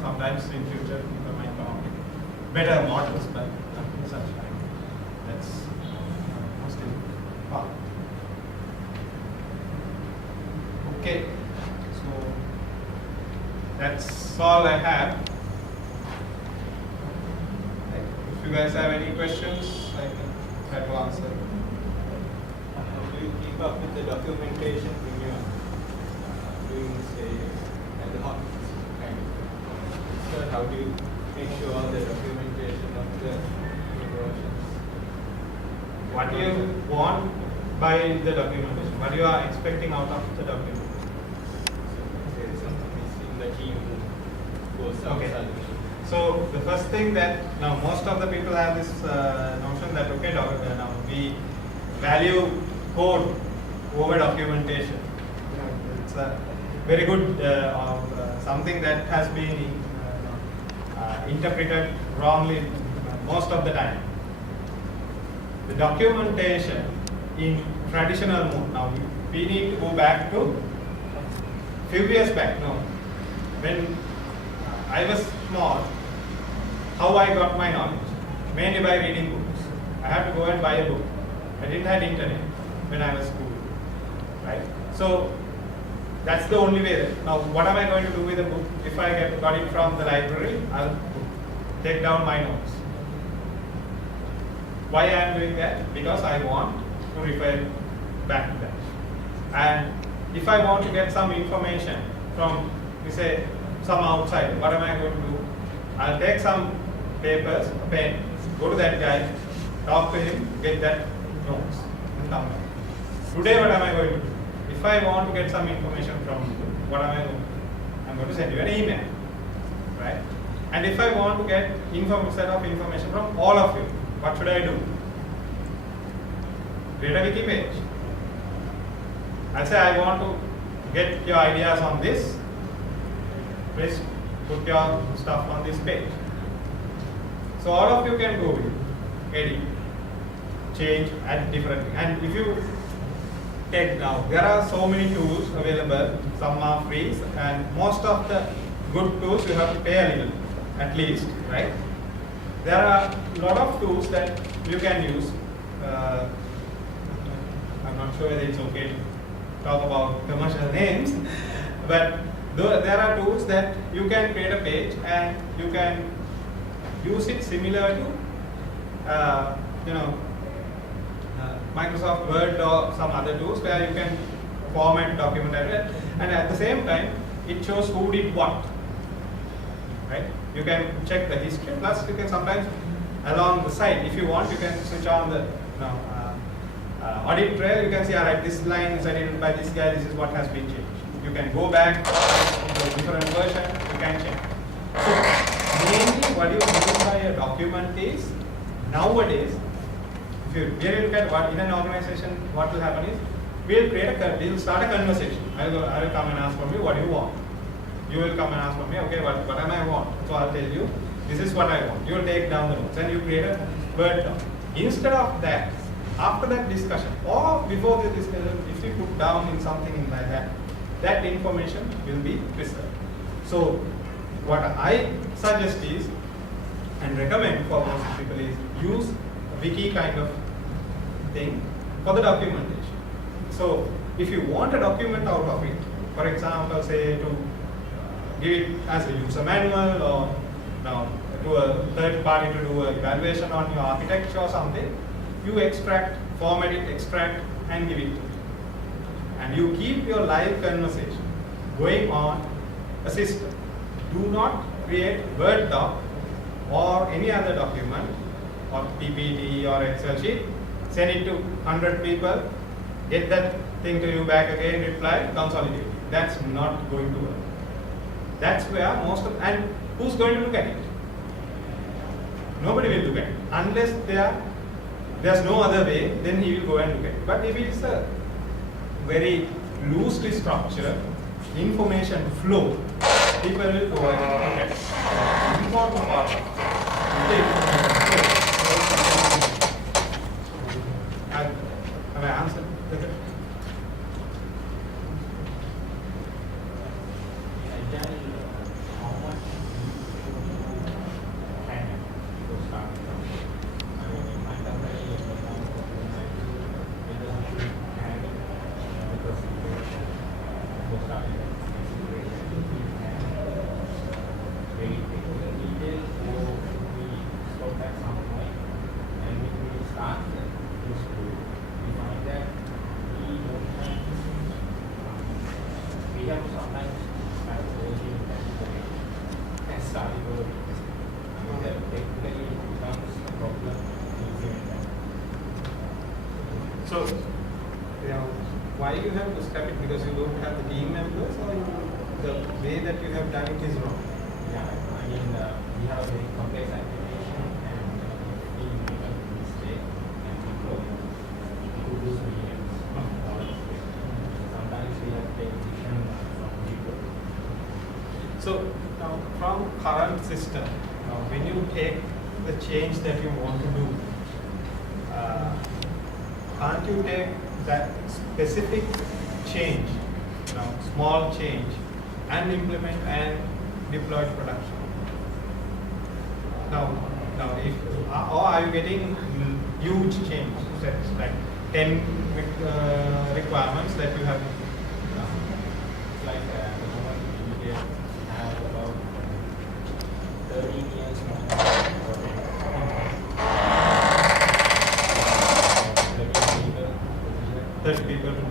sometimes in future people might come up with better models, but such time. That's still far. Okay, so that's all I have. If you guys have any questions, I can try to answer. Do you keep up with the documentation when you are doing, say, ad hoc kind of? So how do you make sure the documentation of the new versions? What do you want by the documentation? What you are expecting out of the documentation? So say something is in the team goes Okay. outside. So the first thing that now most of the people have this notion that okay, now we value code over documentation. It's a very good something that has been interpreted wrongly most of the time. The documentation in traditional mode. Now we need to go back to few years back. No, when I was small, how I got my knowledge? Mainly by reading books. I had to go and buy a book. I didn't have internet when I was school, right? So that's the only way. Now, what am I going to do with a book? If I got it from the library, I'll take down my notes. Why I am doing that? Because I want to refer back to that. And if I want to get some information from, we say, some outside, what am I going to do? I'll take some papers, a pen, go to that guy, talk to him, get that notes, and come back. Today, what am I going to do? If I want to get some information from you, what am I going to do? I'm going to send you an email, right? And if I want to get set of information from all of you, what should I do? Create a wiki page. I'll say I want to get your ideas on this. Please put your stuff on this page. So all of you can go in, edit, change, add different things. And if you take now, there are so many tools available. Some are free, and most of the good tools you have to pay a little, at least, right? There are a lot of tools that you can use. I'm not sure whether it's okay to talk about commercial names, but there are tools that you can create a page and you can use it similar to, Microsoft Word or some other tools where you can format document and at the same time it shows who did what, right? You can check the history, plus you can sometimes along the side, if you want, you can switch on the audit trail. You can see, all right, this line is edited by this guy, this is what has been changed. You can go back to a different version, you can change. So mainly what you mean by a document is, nowadays, if you really look at what in an organization, what will happen is, we'll start a conversation. I will come and ask from you, what do you want? You will come and ask from me, okay, what am I want? So I'll tell you, this is what I want. You will take down the notes and you create a Word doc. Instead of that, after that discussion or before the discussion, if you put down in something like that, that information will be preserved. So what I suggest is and recommend for most people is use a wiki kind of thing for the documentation. So if you want a document out of it, for example, say to give it as a user manual or now to a third party to do an evaluation on your architecture or something, you extract, format it, extract and give it to me. And you keep your live conversation going on a system. Do not create Word doc or any other document or PPT or Excel sheet, send it to 100 people, get that thing to you back again, reply, consolidate it. That's not going to work. That's where most of, and who's going to look at it? Nobody will look at it. Unless there's no other way, then he will go and look at it. But if it is a very loosely structured information flow, people will go and look at it. The important part of the information flow. Have I answered the question? So, why you have to scrap it? Because you don't have the team members, or the way that you have done it is wrong? Yeah, I mean, we have a very complex application and we make a mistake and we grow. We do this millions of dollars. Sometimes we have to take decision from people. So, now from current system, now when you take the change that you want to do, can't you take that specific change, small change, and implement and deploy to production? Now if or are you getting huge change sets like 10 requirements that you have? It's like at the moment we have about 13 years now. 30 people. 30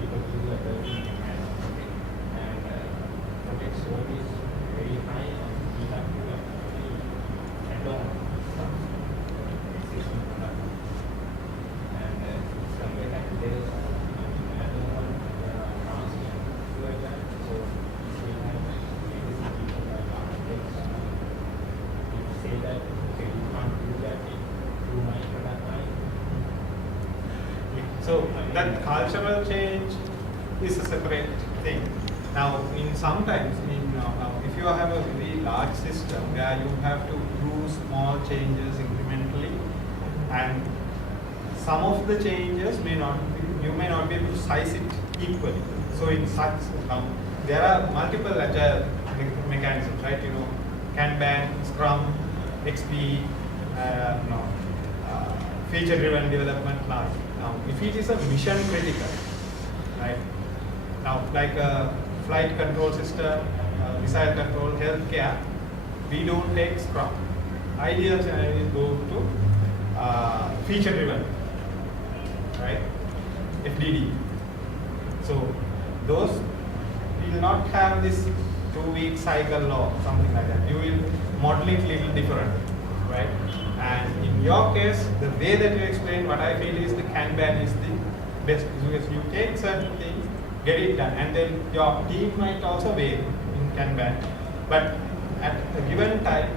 people do the 30 and project scope is very high and we have to actually hand on some existing product. And somewhere like there is another one advanced to that. So we have legacy people like architects. We say that okay, you can't do that through my product line. So that cultural change is a separate thing. Now, sometimes if you have a very large system where you have to do small changes incrementally, and some of the changes you may not be able to size it equally. So in such, there are multiple agile mechanisms, right? Kanban, Scrum, XP, feature-driven development plan. Now, if it is a mission critical, right? Now, like a flight control system, missile control, healthcare, we don't take Scrum. Ideal scenario is go to feature-driven, right? FDD. So those will not have this 2-week cycle or something like that. You will model it little different, right? And in your case, the way that you explain, what I feel is the Kanban is the best, because you take certain things, get it done, and then your team might also vary in Kanban. But at a given time,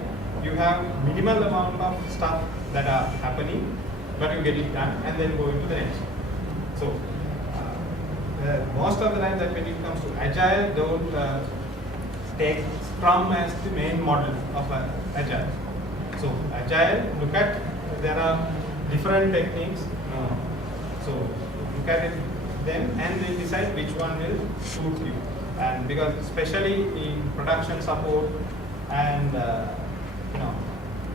you have minimal amount of stuff that are happening, but you get it done, and then go into the next. So most of the time that when it comes to Agile, don't take Scrum as the main model of Agile. So Agile, look at, there are different techniques. So look at it them and we'll decide which one will suit you. And because especially in production support and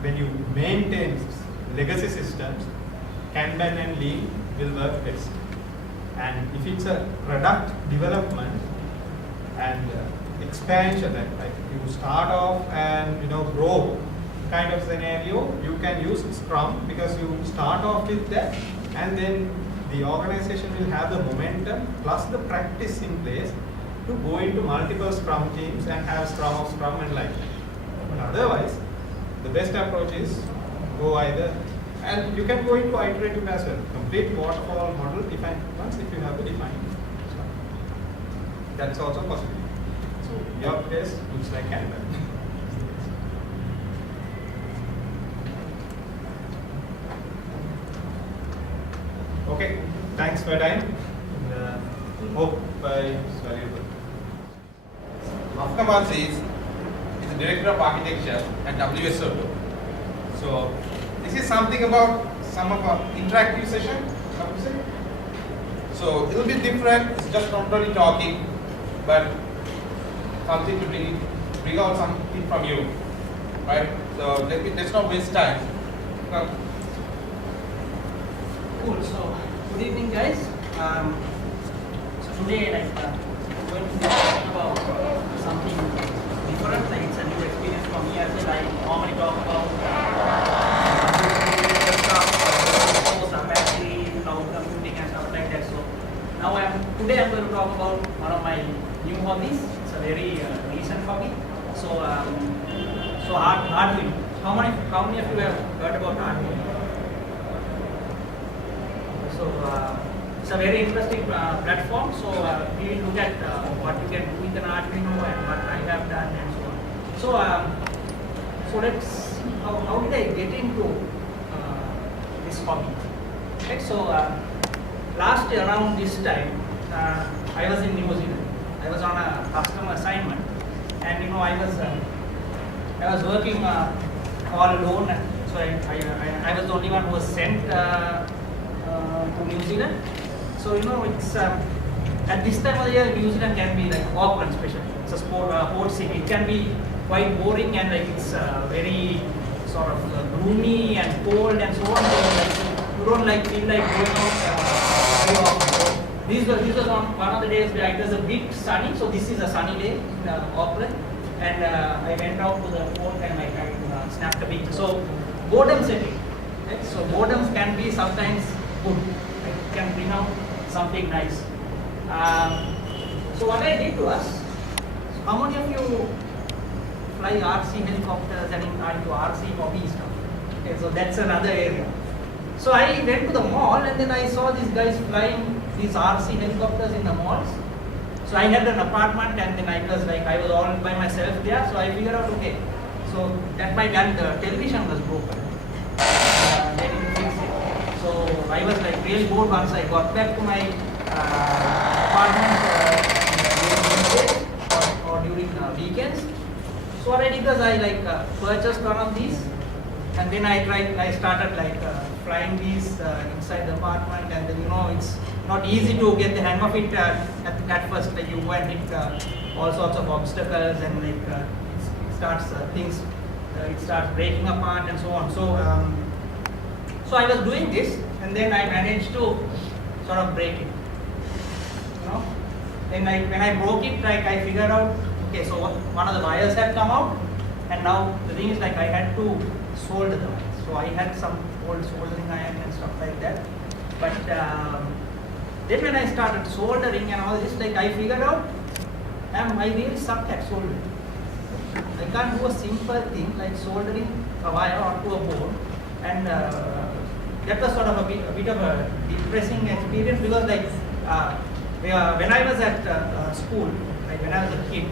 when you maintain legacy systems, Kanban and Lean will work best. And if it's a product development and expansion, like you start off and grow kind of scenario, you can use Scrum because you start off with that, and then the organization will have the momentum plus the practice in place to go into multiple Scrum teams and have Scrum of Scrum and like that. But otherwise, the best approach is go either, and you can go into iterative as well. Complete waterfall model define once if you have the defined stuff. That's also possible. So your place looks like Kanban. Okay, thanks for your time. Hope I was valuable. Afkham Azeez is the Director of Architecture at WSO2. So this is something about some of our interactive session, I would say. So it will be different, it's just not really talking, but something to bring out something from you. Right? So let's not waste time. Come. Cool. So good evening, guys. So today, I'm going to talk about something different. Like it's a new experience for me as well. I normally talk about stuff, battery, cloud computing, and stuff like that. So now today I'm going to talk about one of my new hobbies. It's a very recent hobby. So Arduino. How many of you have heard about Arduino? So it's a very interesting platform. So we will look at what you can do with an Arduino and what I have done and so on. So let's see how did I get into this hobby. Right. So last year around this time, I was in New Zealand. I was on a customer assignment, and I was working all alone. So I was the only one who was sent to New Zealand. So it's at this time of the year, New Zealand can be like Auckland, especially. It's a port city. It can be quite boring and like it's very sort of gloomy and cold and so on. So you don't feel like going out very often. So this was on one of the days where it was a bit sunny. So this is a sunny day in Auckland, and I went out to the port and I snapped a picture. So boredom setting. Right? So boredom can be sometimes good. It can bring out something nice. So what I did was, how many of you fly RC helicopters and are into RC hobby stuff? Okay, so that's another area. So I went to the mall and then I saw these guys flying these RC helicopters in the malls. So I had an apartment and then I was all by myself there. So I figured out, okay, so that my the television was broken. They didn't fix it. So I was really bored once I got back to my apartment during weekends. So what I did was I purchased one of these, and then I started flying these inside the apartment, and then it's not easy to get the hang of it at first. Like you go and hit all sorts of obstacles, and it starts it starts breaking apart and so on. So I was doing this, and then I managed to sort of break it. Then when I broke it, I figured out, okay, so one of the wires had come out, and now the thing is I had to solder the wires. So I had some old soldering iron and stuff like that. But then when I started soldering and all this, I figured out I really suck at soldering. I can't do a simple thing like soldering a wire onto a board, and that was sort of a bit of a depressing experience because when I was at school, when I was a kid,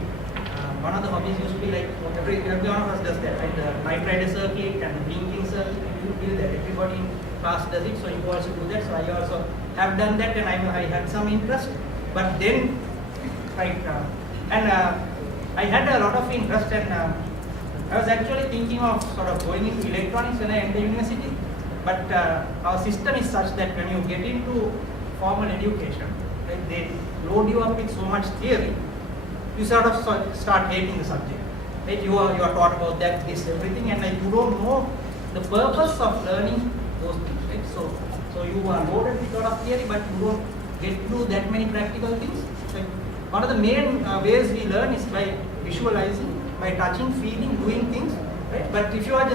one of the hobbies used to be every one of us does that, right? The typewriter circuit and the blinking circuit, you do that. Everybody in class does it, so you also do that. So I also have done that, and I had some interest. But then, I had a lot of interest, and I was actually thinking of sort of going into electronics when I entered university. but our system is such that when you get into formal education, right, they load you up with so much theory, you sort of start hating the subject. Right? You are taught about that, this, everything, and like you don't know the purpose of learning those things. Right? So you are loaded with a lot of theory, but you don't get to do that many practical things. Like one of the main ways we learn is by visualizing, by touching, feeling, doing things. Right? But if you are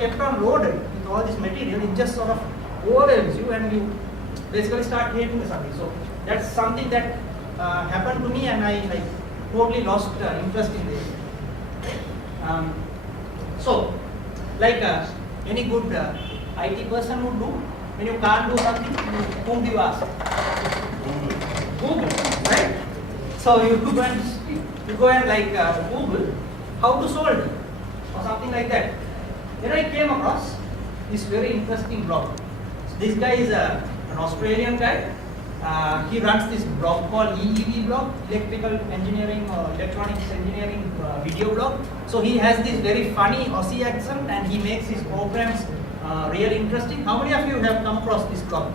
kept on loaded with all this material, it just sort of overwhelms you, and you basically start hating the subject. So that's something that happened to me, and I like totally lost interest in this. So, like any good IT person would do, when you can't do something, whom do you ask? Google, right? So you go and like Google how to solve it or something like that. Then I came across this very interesting blog. So this guy is an Australian guy. He runs this blog called EEV blog, Electrical Engineering or Electronics Engineering video blog. So he has this very funny Aussie accent, and he makes his programs really interesting. How many of you have come across this blog?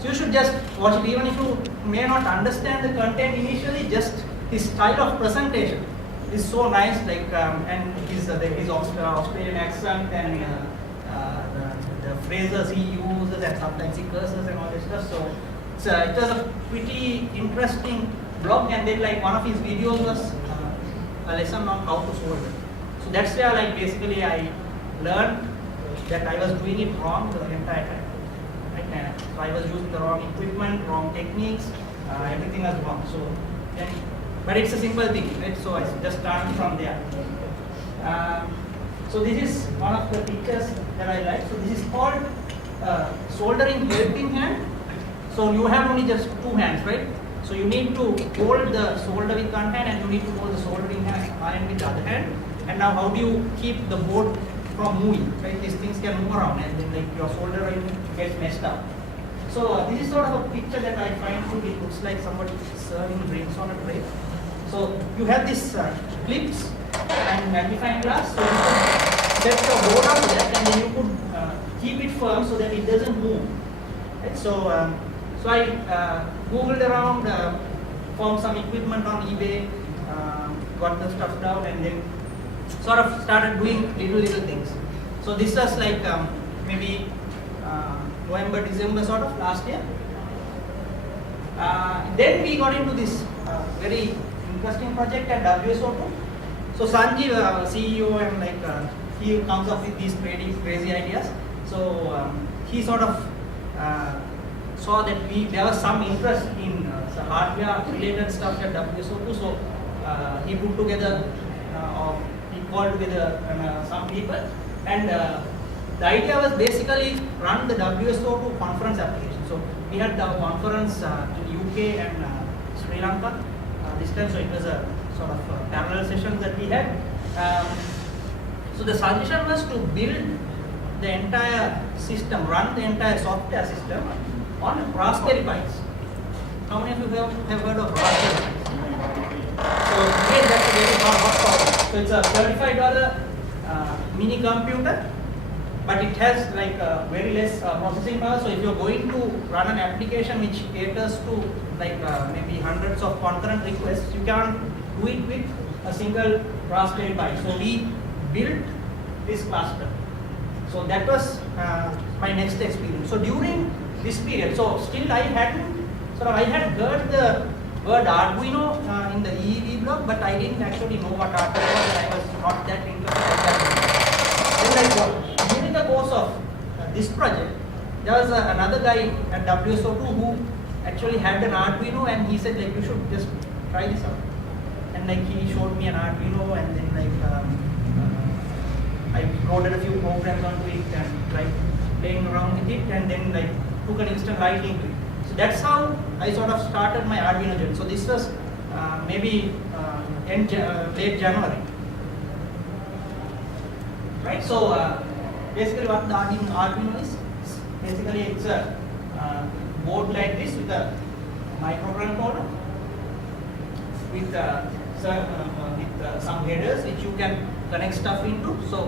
So you should just watch it, even if you may not understand the content initially. Just his style of presentation is so nice, like and his Australian accent and the phrases he uses, and sometimes he curses and all this stuff. So it was a pretty interesting blog, and then like one of his videos was a lesson on how to solve it. So that's where like basically I learned that I was doing it wrong the entire time. Right? So I was using the wrong equipment, wrong techniques, everything was wrong. So then, but it's a simple thing, right? So I just started from there. So this is one of the pictures that I like. So this is called soldering helping hand. So you have only just two hands, right? So you need to hold the solder with one hand, and you need to hold the soldering iron with the other hand. And now how do you keep the board from moving, right? These things can move around, and then like your soldering gets messed up. So this is sort of a picture that I find to be, looks like somebody serving drinks on a tray. So you have these clips and magnifying glass. So you could set your board up there, and then you could keep it firm so that it doesn't move. Right? So I googled around, found some equipment on eBay, got the stuff down, and then sort of started doing little things. So this was like maybe November, December sort of last year. Then we got into this very interesting project at WSO2. So Sanjeev, CEO, and like he comes up with these crazy ideas. So he sort of saw that there was some interest in hardware related stuff at WSO2. So he put together, or he called together some people, and the idea was basically run the WSO2 conference application. So we had the conference in UK and Sri Lanka this time. So it was a sort of parallel session that we had. So the suggestion was to build the entire system, run the entire software system on Raspberry Pis. How many of you have heard of Raspberry Pis? So again, that's a very hot topic. So it's a $35 mini computer, but it has like very less processing power. So if you're going to run an application which caters to like maybe hundreds of concurrent requests, you can't do it with a single Raspberry Pi. So we built this cluster. So that was my next experience. So during this period, so still I had heard the word Arduino in the EEV blog, but I didn't actually know what Arduino was, and I was not that interested in that. Then like during the course of this project, there was another guy at WSO2 who actually had an Arduino, and he said like, you should just try this out. And like he showed me an Arduino, and then like I loaded a few programs onto it and tried playing around with it, and then like took an instant liking to it. So that's how I sort of started my Arduino journey. So this was maybe late January. Right? So basically what the Arduino is, basically it's a board like this with a microcontroller with some headers which you can connect stuff into. So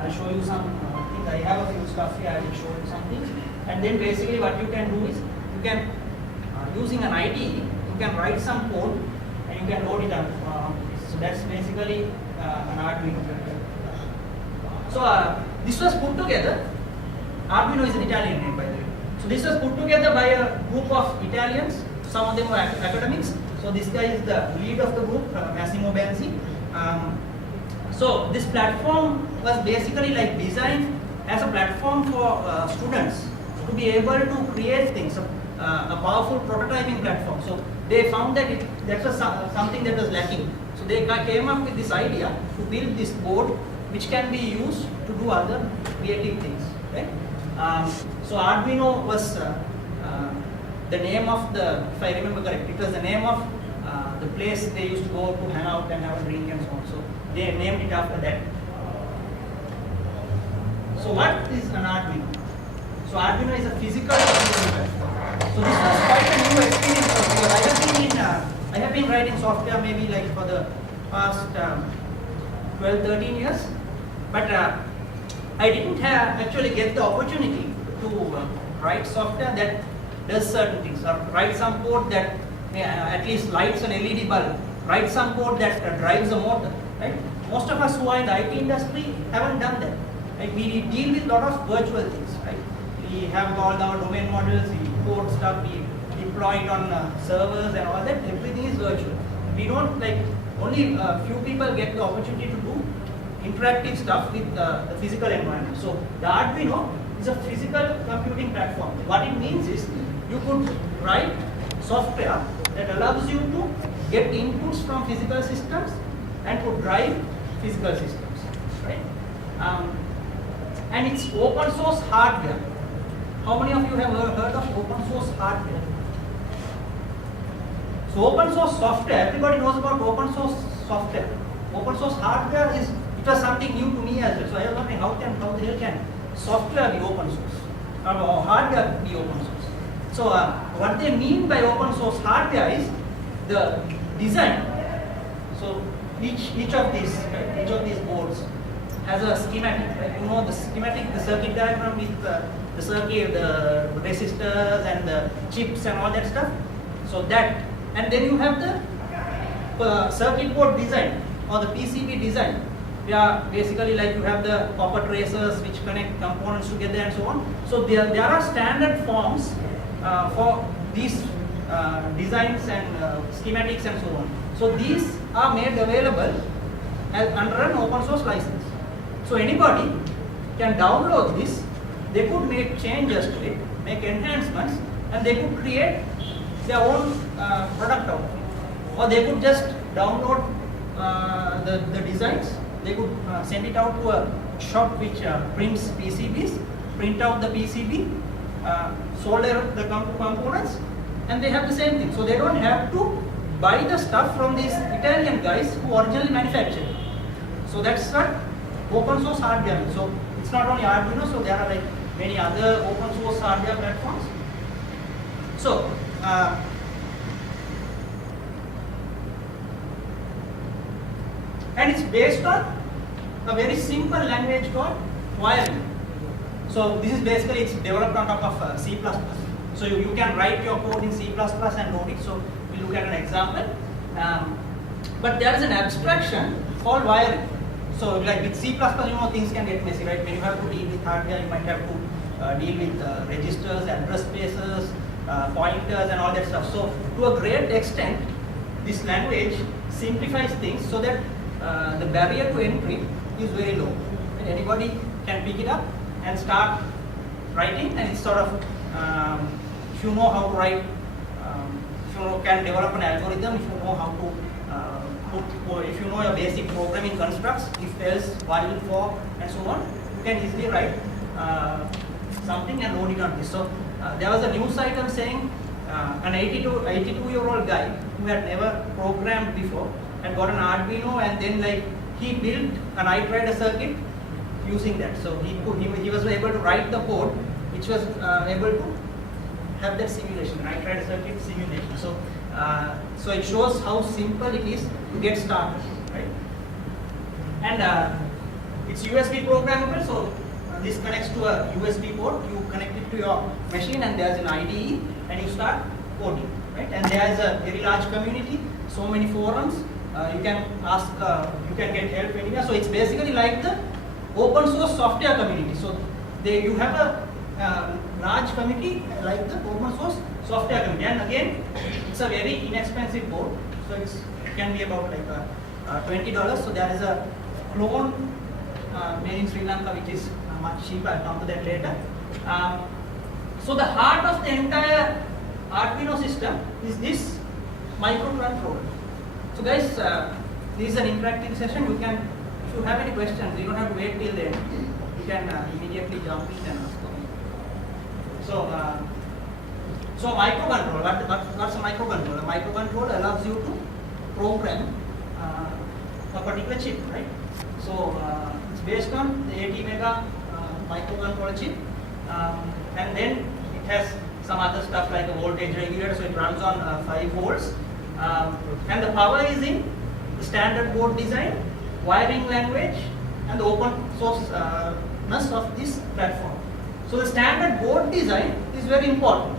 I'll show you some things. I have a few stuff here. I will show you some things. And then basically what you can do is you can using an IDE, you can write some code and you can load it on. So that's basically an Arduino. So this was put together. Arduino is an Italian name, by the way. So this was put together by a group of Italians. Some of them were academics. So this guy is the lead of the group, Massimo Benzi. So this platform was basically like designed as a platform for students to be able to create things, a powerful prototyping platform. So they found that that was something that was lacking. So they came up with this idea to build this board which can be used to do other creative things. Right? So Arduino was the name of the, if I remember correctly, it was the name of the place they used to go to hang out and have a drink and so on. So they named it after that. So what is an Arduino? So Arduino is a physical computing platform. So this was quite a new experience for me. I have been writing software maybe like for the past 12, 13 years, but I didn't actually get the opportunity to write software that does certain things, or write some code that at least lights an LED bulb, write some code that drives a motor. Right? Most of us who are in the IT industry haven't done that. Right? We deal with a lot of virtual things. Right? We have all our domain models, we code stuff, we deploy it on servers and all that. Everything is virtual. We don't like, only a few people get the opportunity to do interactive stuff with the physical environment. So the Arduino is a physical computing platform. What it means is you could write software that allows you to get inputs from physical systems and to drive physical systems. Right? And it's open source hardware. How many of you have heard of open source hardware? So open source software, everybody knows about open source software. Open source hardware is, it was something new to me as well. So I was wondering how the hell can software be open source? Or hardware be open source? So what they mean by open source hardware is the design. So each of these boards has a schematic. Right? You know the schematic, the circuit diagram with the circuit, the resistors and the chips and all that stuff. So that, and then you have the circuit board design or the PCB design. They are basically like you have the copper tracers which connect components together and so on. So there are standard forms for these designs and schematics and so on. So these are made available under an open source license. So anybody can download this, they could make changes to it, make enhancements, and they could create their own product out of it. Or they could just download the designs, they could send it out to a shop which prints PCBs, print out the PCB, solder the components, and they have the same thing. So they don't have to buy the stuff from these Italian guys who originally manufactured it. So that's what open source hardware is. So it's not only Arduino, so there are like many other open source hardware platforms. So and it's based on a very simple language called wiring. So this is basically, it's developed on top of C++. So you can write your code in C++ and load it. So we'll look at an example. But there is an abstraction called wiring. So like with C++, you know, things can get messy, right? When you have to deal with hardware, you might have to deal with registers, address spaces, pointers and all that stuff. So to a great extent, this language simplifies things so that the barrier to entry is very low. And anybody can pick it up and start writing, and it's sort of, if you know how to write, if you can develop an algorithm, if you know how to if you know your basic programming constructs, if else, while, for, and so on, you can easily write something and load it on this. So there was a news item saying an 82-year-old guy who had never programmed before had got an Arduino, and then like he built an iTrider circuit using that. So he was able to write the code which was able to have that simulation, iTrider circuit simulation. So so it shows how simple it is to get started, right? And it's USB programmable, so this connects to a USB port. You connect it to your machine, and there's an IDE, and you start coding, right? And there's a very large community, so many forums. You can ask, you can get help anywhere. So it's basically like the open source software community. So you have a large community like the open source software community. And again, it's a very inexpensive board. So it can be about like $20. So there is a clone made in Sri Lanka, which is much cheaper. I'll come to that later. So the heart of the entire Arduino system is this microcontroller. So guys, this is an interactive session. You can, if you have any questions, you don't have to wait till the end. You can immediately jump in and ask. So microcontroller. What's a microcontroller? A microcontroller allows you to program a particular chip, right? So it's based on the 80 mega microcontroller chip, and then it has some other stuff like a voltage regulator. So it runs on 5 volts. And the power is in the standard board design, wiring language, and the open sourceness of this platform. So the standard board design is very important,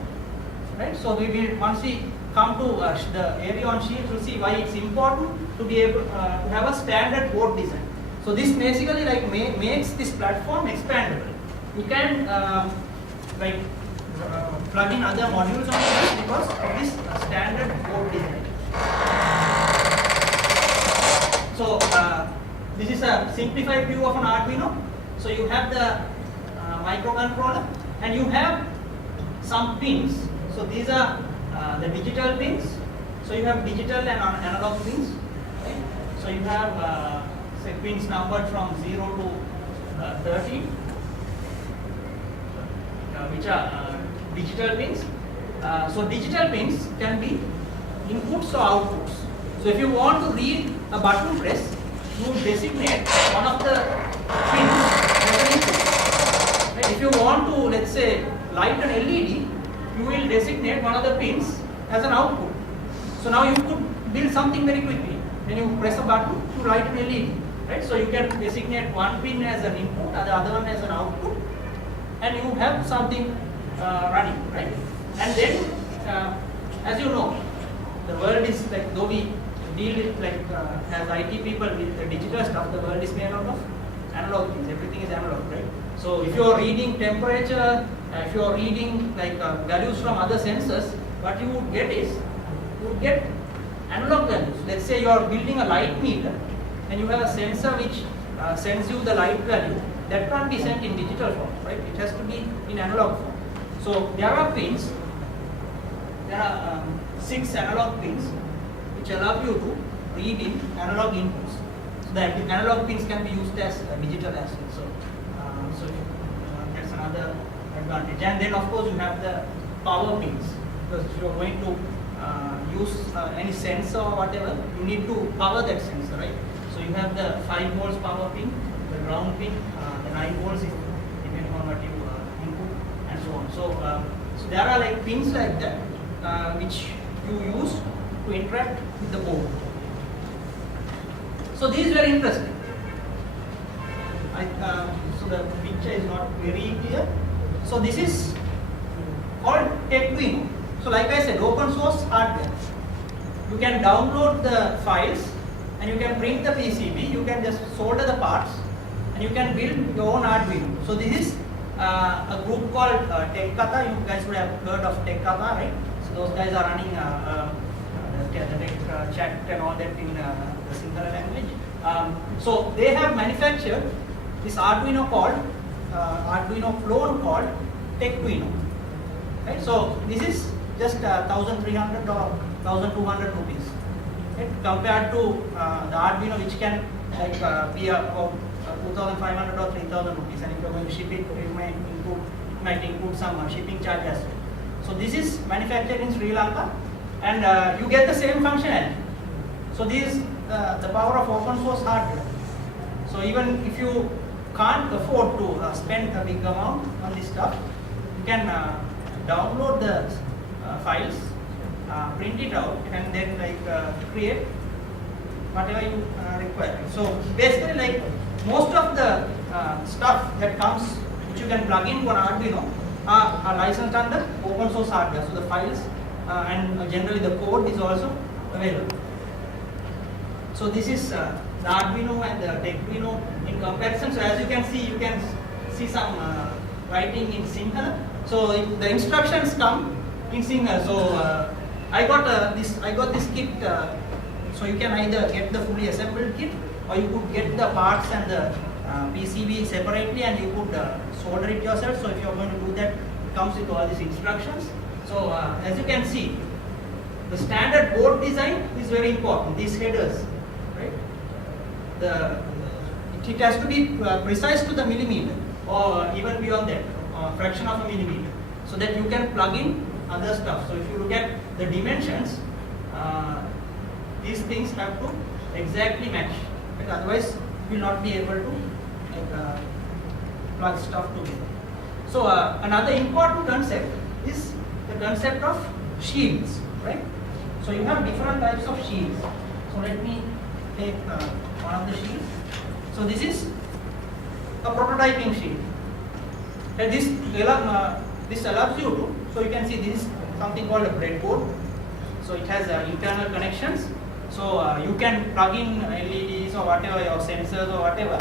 right? So we will, once we come to the area on sheet, we'll see why it's important to be able to have a standard board design. So this basically like makes this platform expandable. You can plug in other modules on this because of this standard board design. So this is a simplified view of an Arduino. So you have the microcontroller, and you have some pins. So these are the digital pins. So you have digital and analog pins. Okay? So you have say pins numbered from 0 to 30, which are digital pins. So digital pins can be inputs or outputs. So if you want to read a button press, you designate one of the pins as an input. Right? If you want to, let's say, light an LED, you will designate one of the pins as an output. So now you could build something very quickly. When you press a button to light an LED, right? So you can designate one pin as an input and the other one as an output, and you have something running, right? And then, as you know, the world is like, though we deal with like as IT people with the digital stuff, the world is made out of analog things. Everything is analog, right? So if you are reading temperature, if you are reading like values from other sensors, what you would get is you would get analog values. Let's say you are building a light meter, and you have a sensor which sends you the light value. That can't be sent in digital form, right? It has to be in analog form. So there are pins. There are 6 analog pins which allow you to read in analog inputs. So the analog pins can be used as digital as well. So that's another advantage. And then of course you have the power pins, because if you are going to use any sensor or whatever, you need to power that sensor, right? So you have the 5 volts power pin, the ground pin, the 9 volts depending on what you input, and so on. So there are like pins like that which you use to interact with the board. So this is very interesting. So the picture is not very clear. So this is called Arduino. So like I said, open source hardware. You can download the files and you can print the PCB. You can just solder the parts and you can build your own Arduino. So this is a group called Tech Kata. You guys would have heard of Tech Kata, right? So those guys are running the chat and all that in the Sinhala language. So they have manufactured this Arduino called Arduino clone called Techduino. Right? So this is just 1,300 or 1,200 rupees, right? Compared to the Arduino, which can like be about 2,500 or 3,000 rupees, and if you're going to ship it, it might include some shipping charge as well. So this is manufactured in Sri Lanka, and you get the same functionality. So this is the power of open source hardware. So even if you can't afford to spend a big amount on this stuff, you can download the files, print it out, and then like create whatever you require. So basically, like most of the stuff that comes, which you can plug into an Arduino, are licensed under open source hardware. So the files and generally the code is also available. So this is the Arduino and the Tecduino in comparison. So as you can see some writing in Sinhala. So the instructions come in Sinhala. So I got this kit. So you can either get the fully assembled kit, or you could get the parts and the PCB separately, and you could solder it yourself. So if you are going to do that, it comes with all these instructions. So as you can see, the standard board design is very important. These headers, right? It has to be precise to the millimeter, or even beyond that, fraction of a millimeter, so that you can plug in other stuff. So if you look at the dimensions, these things have to exactly match, right? Otherwise you will not be able to plug stuff together. So another important concept is the concept of shields, right? So you have different types of shields. So let me take one of the shields. So this is a prototyping shield. And this allows you to, so you can see this is something called a breadboard. So it has internal connections. So you can plug in LEDs or whatever, your sensors or whatever,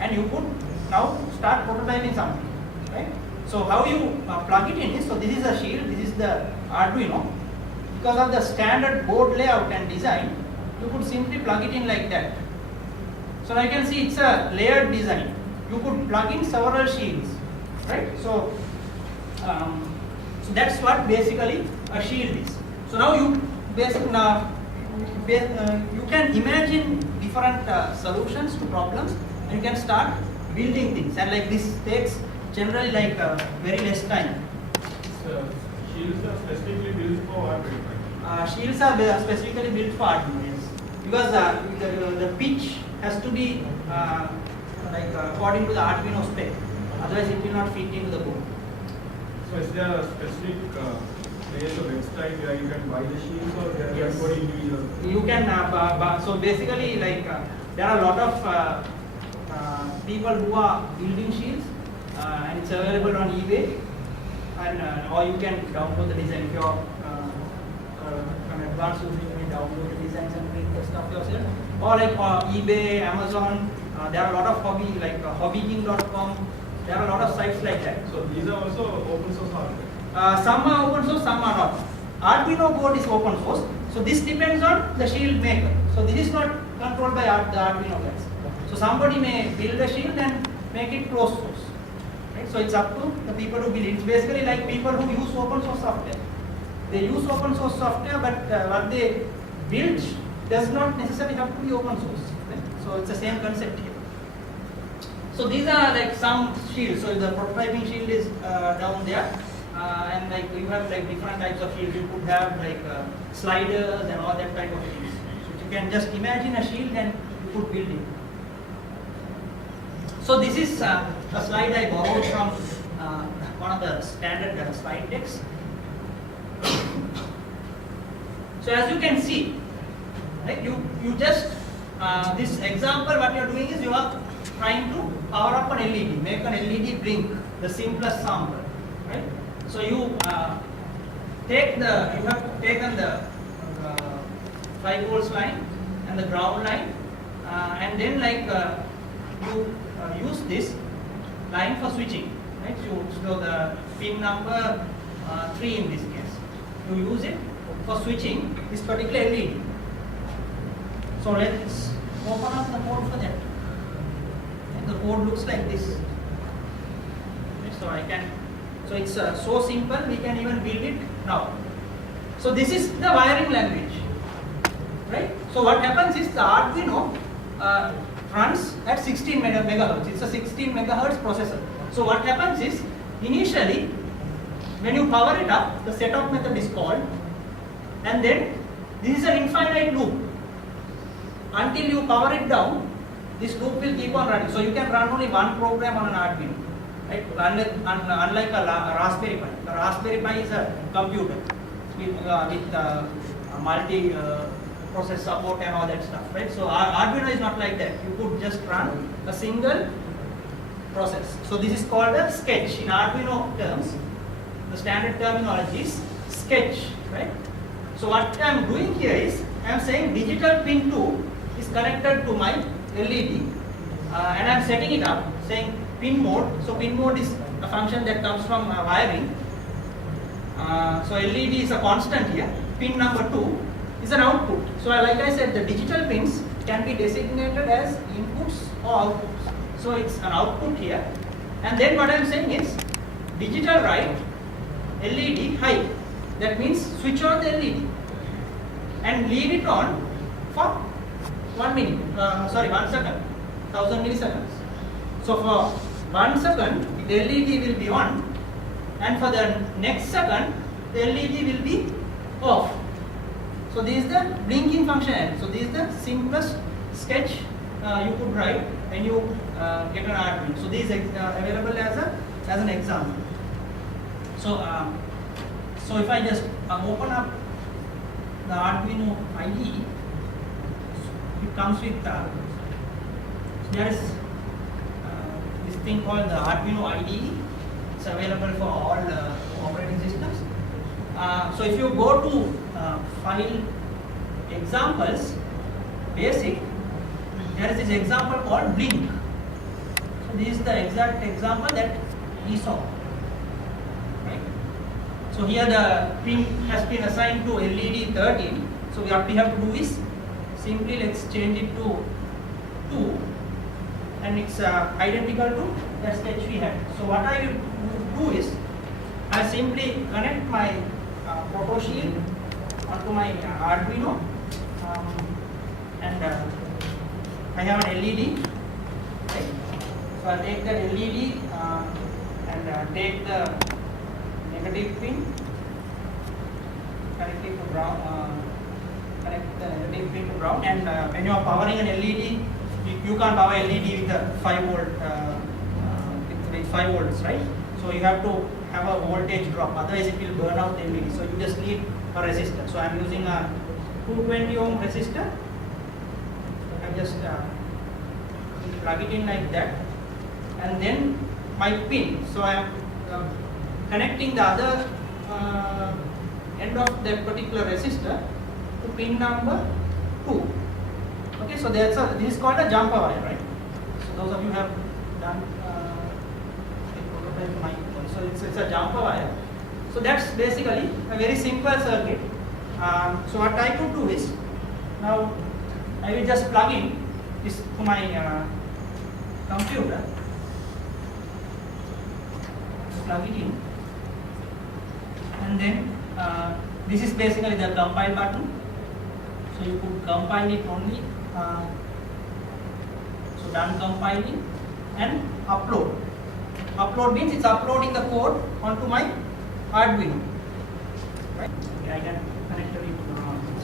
and you could now start prototyping something, right? So how you plug it in is, so this is a shield, this is the Arduino. Because of the standard board layout and design, you could simply plug it in like that. So I can see it's a layered design. You could plug in several shields, right? So that's what basically a shield is. So now you can imagine different solutions to problems, and you can start building things. And like this takes generally like very less time. Shields are specifically built for Arduino. Shields are specifically built for Arduino, yes. Because the pitch has to be according to the Arduino spec. Otherwise, it will not fit into the board. So is there a specific place or website where you can buy the shields, or they are Yes. for individual? You can so basically there are a lot of people who are building shields, and it's available on eBay, and or you can download the design. If you're an advanced user, you can download the designs and print the stuff yourself, or like eBay, Amazon. There are a lot of hobbyking.com. There are a lot of sites like that. So these are also open source hardware. Some are open source, some are not. Arduino board is open source, so this depends on the shield maker. So this is not controlled by the Arduino guys. So somebody may build a shield and make it closed source, right? So it's up to the people who build it. It's basically like people who use open source software. They use open source software, but what they build does not necessarily have to be open source, right? So it's the same concept here. So these are like some shields. So the prototyping shield is down there, and like you have like different types of shields. You could have like sliders and all that type of shields. So you can just imagine a shield and you could build it. So this is a slide I borrowed from one of the standard slide decks. So as you can see, like you just this example, what you are doing is you are trying to power up an LED, make an LED blink, the simplest sample, right? So you have taken the 5 volts line and the ground line, and then like you use this line for switching, right? So the pin number 3 in this case, you use it for switching this particular LED. So let's open up the code for that. And the code looks like this. Okay, so it's so simple, we can even build it now. So this is the wiring language, right? So what happens is the Arduino runs at 16 megahertz. It's a 16 megahertz processor. So what happens is, initially, when you power it up, the setup method is called, and then this is an infinite loop. Until you power it down, this loop will keep on running. So you can run only one program on an Arduino, right? Unlike a Raspberry Pi. The Raspberry Pi is a computer with multi process support and all that stuff, right? So Arduino is not like that. You could just run a single process. So this is called a sketch in Arduino terms. The standard terminology is sketch, right? So what I am doing here is I am saying digital pin 2 is connected to my LED, and I am setting it up saying pin mode. So pin mode is a function that comes from wiring. So LED is a constant here. Pin number 2 is an output. So like I said, the digital pins can be designated as inputs or outputs. So it's an output here. And then what I am saying is digital write LED high. That means switch on the LED and leave it on for 1 minute. 1 second, 1000 milliseconds. So for 1 second, the LED will be on, and for the next second, the LED will be off. So this is the blinking function. So this is the simplest sketch you could write when you get an Arduino. So this is available as an example. So if I just open up the Arduino IDE, it comes with there is this thing called the Arduino IDE. It's available for all operating systems. So if you go to file examples, basic, there is this example called blink. So this is the exact example that we saw. Right? So here the pin has been assigned to LED 13. So what we have to do is simply let's change it to 2, and it's identical to the sketch we had. So what I will do is I simply connect my photo shield onto my Arduino, and I have an LED. Right? So I take that LED and take the negative pin, connect it to ground, connect the negative pin to ground, and when you are powering an LED, you can't power LED with a 5 volt, with 5 volts, right? So you have to have a voltage drop, otherwise it will burn out the LED. So you just need a resistor. So I am using a 220 ohm resistor. I just plug it in like that, and then my pin. So I am connecting the other end of that particular resistor to pin number 2. Okay, so this is called a jumper wire, right? So those of you have done so it's a jumper wire. So that's basically a very simple circuit. So what I could do is, now I will just plug in this to my computer. Plug it in, and then this is basically the compile button. So you could compile it only. So done compiling and upload. Upload means it's uploading the code onto my Arduino. Right? Okay, I can connect it.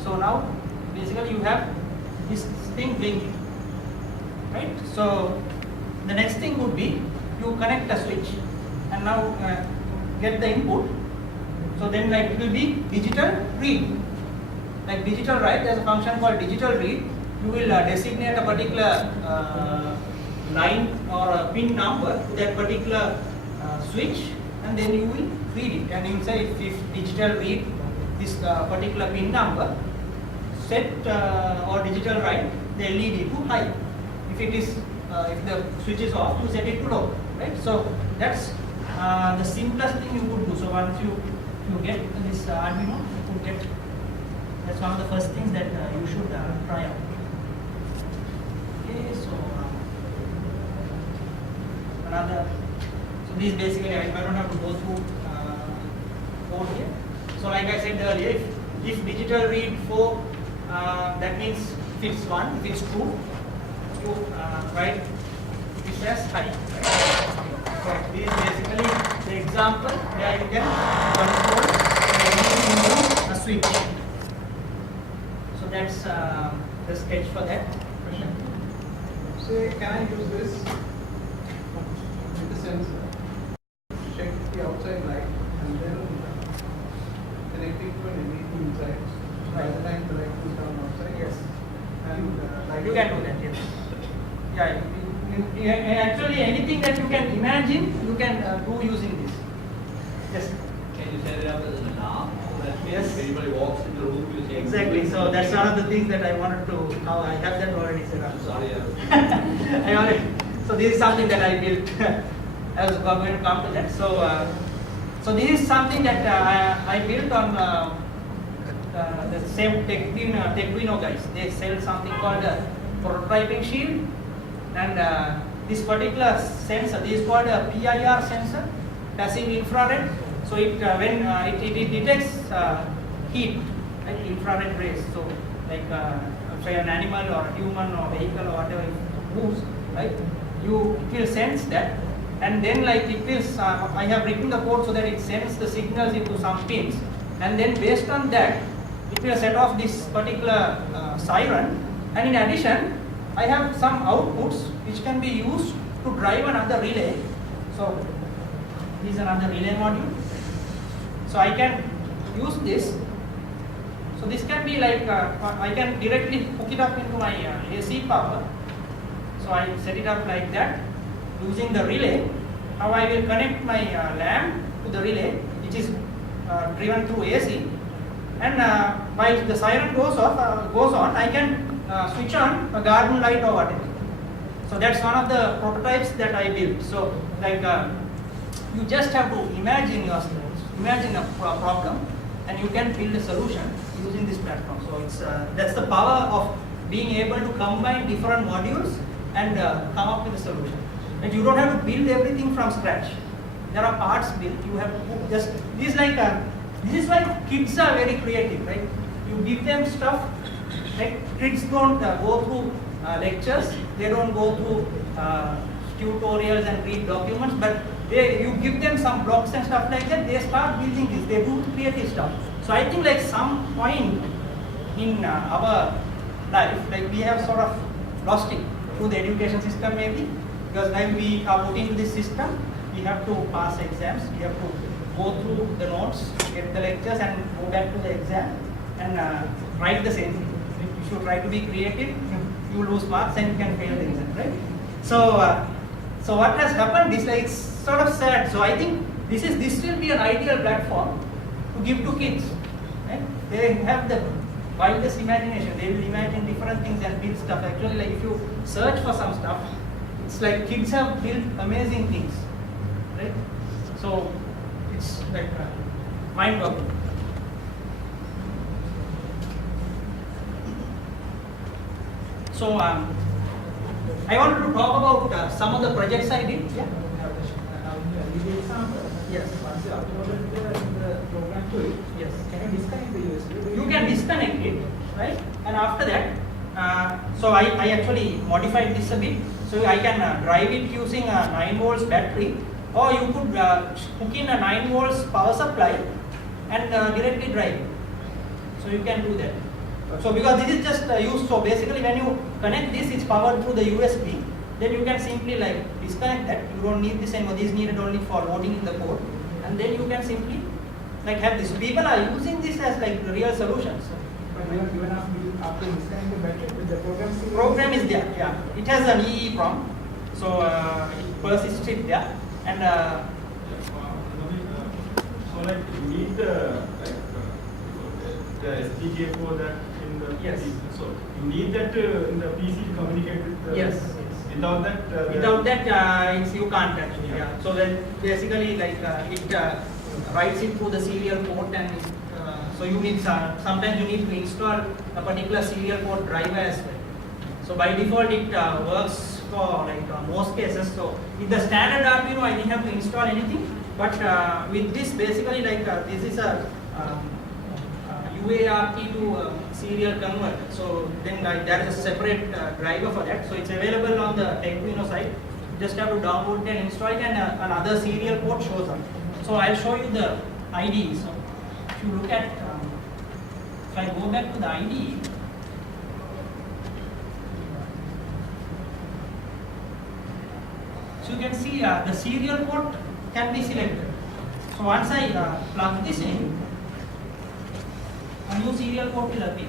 So now basically you have this thing blinking. Right? So the next thing would be you connect a switch and now get the input. So then like it will be digital read. Like digital write, there's a function called digital read. You will designate a particular line or a pin number to that particular switch, and then you will read it. And you will say if digital read this particular pin number, set or digital write the LED to high. If it is if the switch is off, you set it to low. Right? So that's the simplest thing you could do. So once you get this Arduino, you could get. That's one of the first things that you should try out. Okay, so so this basically I don't have to go through code here. So like I said earlier, if digital read 4, that means if it's 1, if it's true, you write it as high. Right? So this is basically the example where you can control a switch. So that's the sketch for that. So can I use this with the sensor, check the outside light, and then connect it to an LED inside. By the time can like push down outside. Yes. And like You can do that, yes. Yeah, actually anything that you can imagine, you can do using this. Yes. Can you set it up as an alarm? So that means Yes. if anybody walks in the room, you say. Exactly. So that's one of the things that I wanted to. Now I have that already set up. Sorry, I already. So this is something that I built. I was going to come to that. So so this is something that I built on the same Techwino guys. They sell something called a prototyping shield, and this particular sensor, this is called a PIR sensor, passive infrared. So it when it detects heat, like infrared rays. So like say an animal or a human or vehicle or whatever it moves, right? It will sense that, and then like it will. I have written the code so that it sends the signals into some pins, and then based on that, it will set off this particular siren. And in addition, I have some outputs which can be used to drive another relay. So this is another relay module. So I can use this. So this can be like I can directly hook it up into my AC power. So I set it up like that using the relay. How I will connect my lamp to the relay, which is driven through AC. And while the siren goes on, I can switch on a garden light or whatever. So that's one of the prototypes that I built. So like you just have to imagine a problem, and you can build a solution using this platform. So it's that's the power of being able to combine different modules and come up with a solution. And you don't have to build everything from scratch. There are parts built. You have to just this is why kids are very creative, right? You give them stuff. Like kids don't go through lectures. They don't go through tutorials and read documents. But you give them some blocks and stuff like that. They start building this. They do creative stuff. So I think like some point in our life, like we have sort of lost it through the education system maybe, because when we are put into this system, we have to pass exams. We have to go through the notes, get the lectures, and go back to the exam and write the same thing. If you try to be creative, you lose marks and you can fail the exam, right? So what has happened is like it's sort of sad. So I think this will be an ideal platform to give to kids. Right? They have the wildest imagination. They will imagine different things and build stuff. Actually, like if you search for some stuff, it's like kids have built amazing things, right? So it's like mind-boggling. So I wanted to talk about some of the projects I did. Yeah. Yes. Once you uploaded the program to it, Yes. can you disconnect the USB? You can disconnect it, right? And after that, so I actually modified this a bit. So I can drive it using a 9 volts battery, or you could hook in a 9 volts power supply and directly drive it. So you can do that. So because this is just used, so basically when you connect this, it's powered through the USB. Then you can simply like disconnect that. You don't need this anymore. This is needed only for loading in the code, and then you can simply like have this. People are using this as like real solutions. But even after disconnecting the battery, with the program still Program is there. Yeah, it has an EEPROM, so it persists it there, and so like you need the SDK for that in the Yes. PC. So you need that in the PC to communicate with the Yes. Without that, without that you can't actually. Yeah. So then basically like it writes it through the serial port, and so you need sometimes you need to install a particular serial port driver as well. So by default it works for like most cases. So in the standard Arduino I didn't have to install anything, but with this basically like this is a UART to serial converter. So then like there is a separate driver for that. So it's available on the Arduino side. You just have to download it and install it, and another serial port shows up. So I'll show you the IDE. So if you look at, if I go back to the IDE, so you can see the serial port can be selected. So once I plug this in, a new serial port will appear.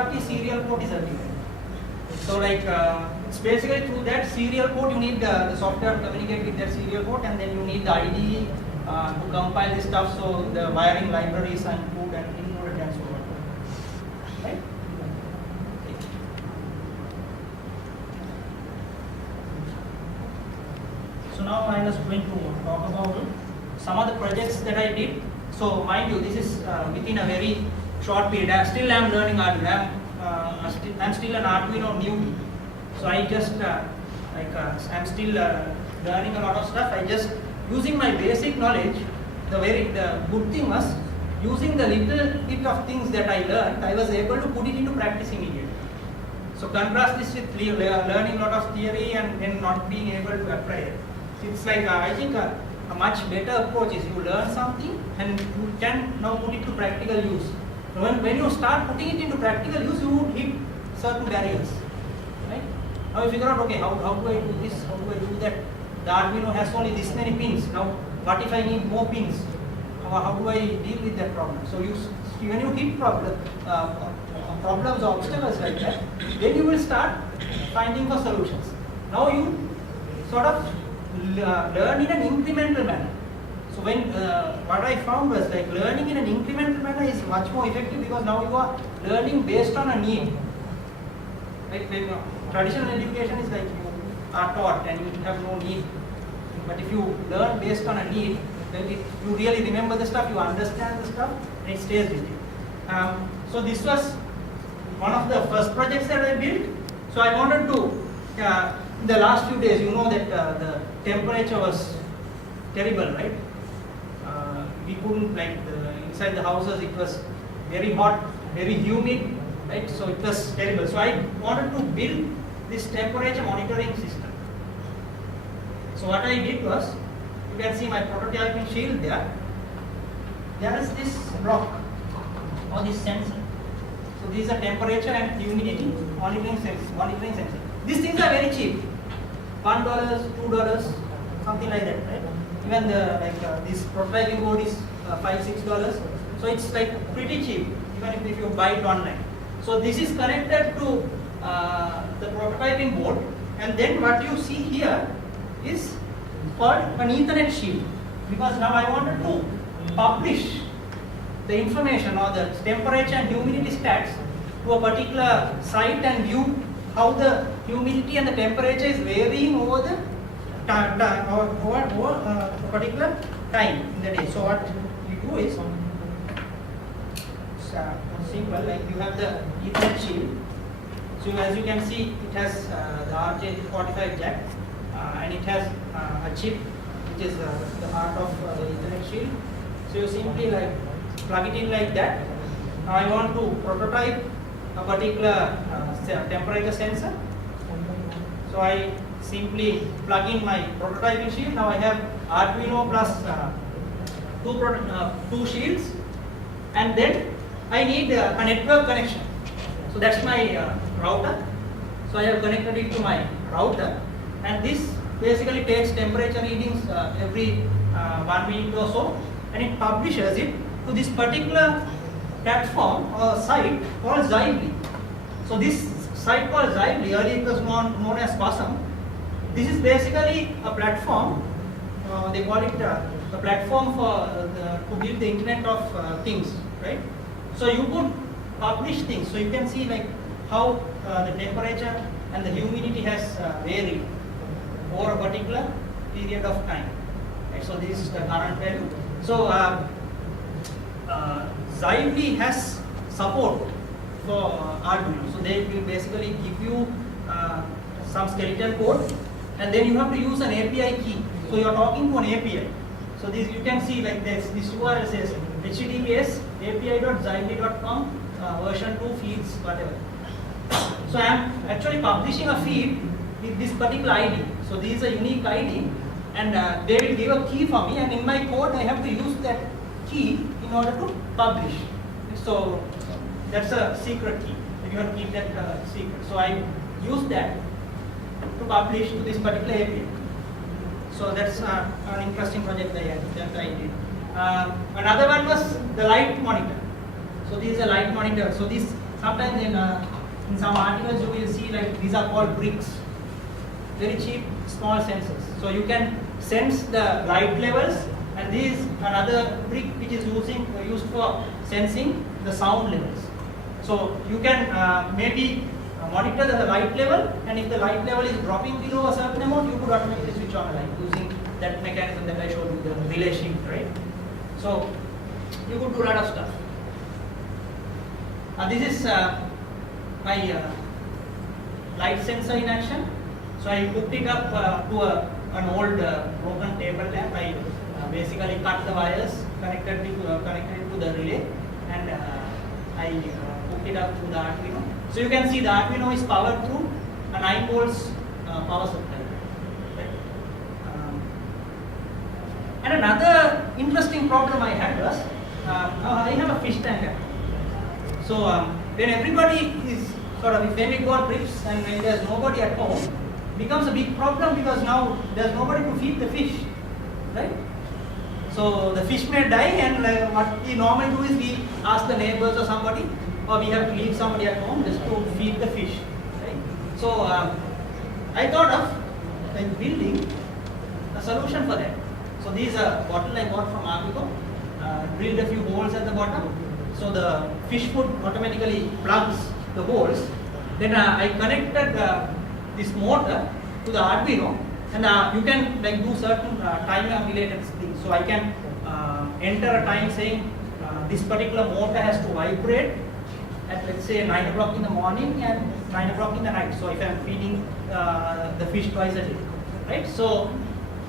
hierarchy, serial port is everywhere. So like it's basically through that serial port you need the software to communicate with that serial port, and then you need the IDE to compile this stuff, so the wiring libraries and code and included and so on. Right? So now I was going to talk about some of the projects that I did. So mind you, this is within a very short period. I still am learning Arduino. I'm still an Arduino newbie. So I just I'm still learning a lot of stuff. I just using my basic knowledge. The good thing was using the little bit of things that I learned, I was able to put it into practice immediately. So contrast this with learning a lot of theory and then not being able to apply it. It's like I think a much better approach is you learn something and you can now put it to practical use. When you start putting it into practical use, you would hit certain barriers. Right? Now you figure out, okay, how do I do this? How do I do that? The Arduino has only this many pins. Now, what if I need more pins? How do I deal with that problem? So when you hit problems or obstacles like that, then you will start finding for solutions. Now you sort of learn in an incremental manner. So when what I found was like learning in an incremental manner is much more effective, because now you are learning based on a need. Like when traditional education is like you are taught and you have no need. But if you learn based on a need, then you really remember the stuff, you understand the stuff, and it stays with you. So this was one of the first projects that I built. So I wanted to, in the last few days, you know that the temperature was terrible, right? We couldn't, inside the houses it was very hot, very humid, right? So it was terrible. So I wanted to build this temperature monitoring system. So what I did was, you can see my prototyping shield there. There is this block or this sensor. So this is a temperature and humidity monitoring sensor. These things are very cheap. $1, $2, something like that, right? Even this prototyping board is $5-6. So it's like pretty cheap, even if you buy it online. So this is connected to the prototyping board, and then what you see here is called an Ethernet shield, because now I wanted to publish the information or the temperature and humidity stats to a particular site and view how the humidity and the temperature is varying over the over a particular time in the day. So what you do is simple, like you have the Ethernet shield. So as you can see, it has the RJ45 jack, and it has a chip which is the heart of the Ethernet shield. So you simply plug it in like that. Now I want to prototype a particular temperature sensor. So I simply plug in my prototyping shield. Now I have Arduino plus two shields, and then I need a network connection. So that's my router. So I have connected it to my router, and this basically takes temperature readings every 1 minute or so, and it publishes it to this particular platform or site called Zively. So this site called Zively, earlier it was known as Awesome. This is basically a platform. They call it a platform to build the Internet of Things, right? So you could publish things. So you can see how the temperature and the humidity has varied over a particular period of time. Right? So this is the current value. So Zively has support for Arduino. So they will basically give you some skeleton code, and then you have to use an API key. So you are talking to an API. So this you can see this URL says https api.zively.com version 2 feeds whatever. So I am actually publishing a feed with this particular ID. So this is a unique ID, and they will give a key for me, and in my code I have to use that key in order to publish. So that's a secret key. You have to keep that secret. So I use that to publish to this particular API. So that's an interesting project that I did. Another one was the light monitor. So this is a light monitor. So this sometimes in some articles you will see like these are called bricks, very cheap small sensors. So you can sense the light levels, and this is another brick which is used for sensing the sound levels. So you can maybe monitor the light level, and if the light level is dropping below a certain amount, you could automatically switch on a light using that mechanism that I showed you, the relay shift, right? So you could do a lot of stuff. This is my light sensor in action. So I hooked it up to an old broken table lamp. I basically cut the wires, connected it to the relay, and I hooked it up to the Arduino. So you can see the Arduino is powered through a 9 volts power supply. Right? And another interesting problem I had was I have a fish tank. So when everybody is sort of, if we got trips and when there's nobody at home, becomes a big problem because now there's nobody to feed the fish, right? So the fish may die, and what we normally do is we ask the neighbors or somebody, or we have to leave somebody at home just to feed the fish, right? So I thought of like building a solution for that. So these are bottle I bought from Arduino, drilled a few holes at the bottom, so the fish food automatically plugs the holes. Then I connected this motor to the Arduino, and you can like do certain time related things. So I can enter a time saying this particular motor has to vibrate at, let's say, 9 o'clock in the morning and 9 o'clock in the night. So if I'm feeding the fish twice a day, right? So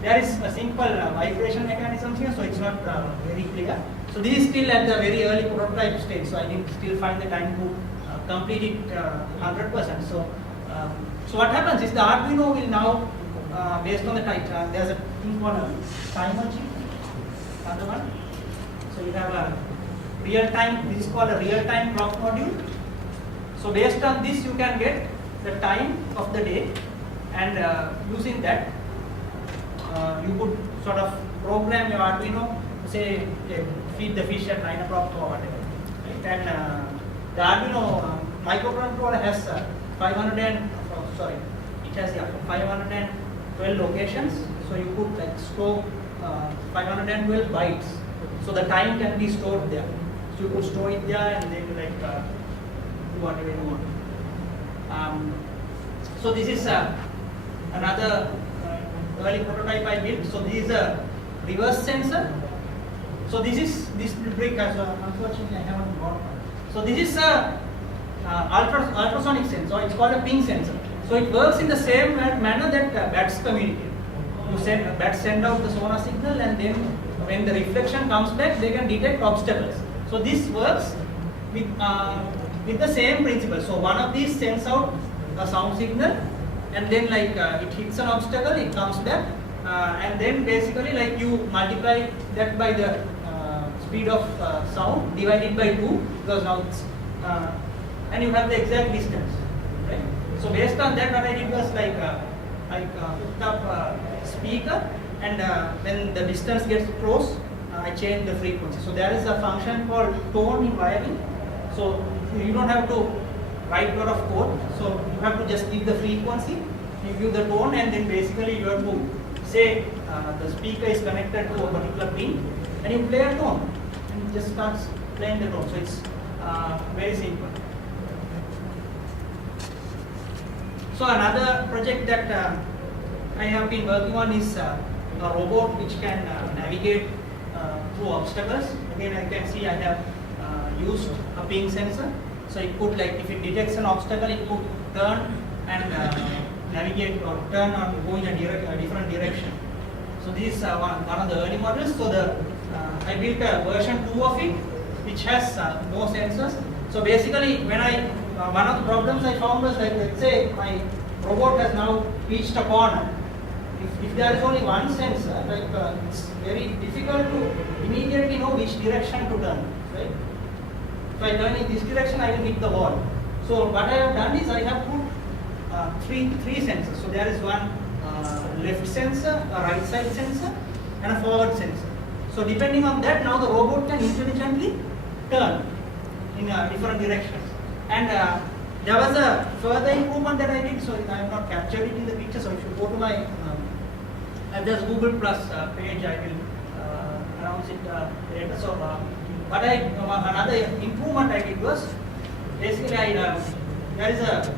there is a simple vibration mechanism here, so it's not very clear. So this is still at the very early prototype stage, so I need to still find the time to complete it 100%. So what happens is the Arduino will now, based on the type, there's a thing called a timer chip, another one. So you have a real-time, this is called a real-time clock module. So based on this you can get the time of the day, and using that you could sort of program your Arduino to say feed the fish at 9 o'clock or whatever. Right? And the Arduino microcontroller has 512 locations, so you could like store 512 bytes. So the time can be stored there. So you could store it there and then like do whatever you want. So this is another early prototype I built. So this is a reverse sensor. So this brick as well. Unfortunately, I haven't got one. So this is a ultrasonic sensor. It's called a ping sensor. So it works in the same manner that bats communicate. Bats send out the sonar signal, and then when the reflection comes back, they can detect obstacles. So this works with the same principle. So one of these sends out a sound signal, and then like it hits an obstacle, it comes back, and then basically like you multiply that by the speed of sound divided by 2, because now it's and you have the exact distance, right? So based on that, what I did was like I hooked up a speaker, and when the distance gets close, I change the frequency. So there is a function called tone in wiring. So you don't have to write a lot of code. So you have to just give the frequency, you give the tone, and then basically you have to say the speaker is connected to a particular pin, and you play a tone, and it just starts playing the tone. So it's very simple. So another project that I have been working on is a robot which can navigate through obstacles. Again, I can see I have used a ping sensor. So it could, like, if it detects an obstacle, it could turn and navigate or turn or go in a different direction. So this is one of the early models. So I built a version 2 of it, which has more sensors. So basically, when one of the problems I found was, like, let's say my robot has now reached a corner. If there is only one sensor, like it's very difficult to immediately know which direction to turn, right? So I turn in this direction, I will hit the wall. So what I have done is I have put three sensors. So there is one left sensor, a right side sensor, and a forward sensor. So depending on that, now the robot can intelligently turn in different directions. And there was a further improvement that I did, so I have not captured it in the picture. So if you go to my there's Google Plus page, I will announce it later. So what another improvement I did was basically there is a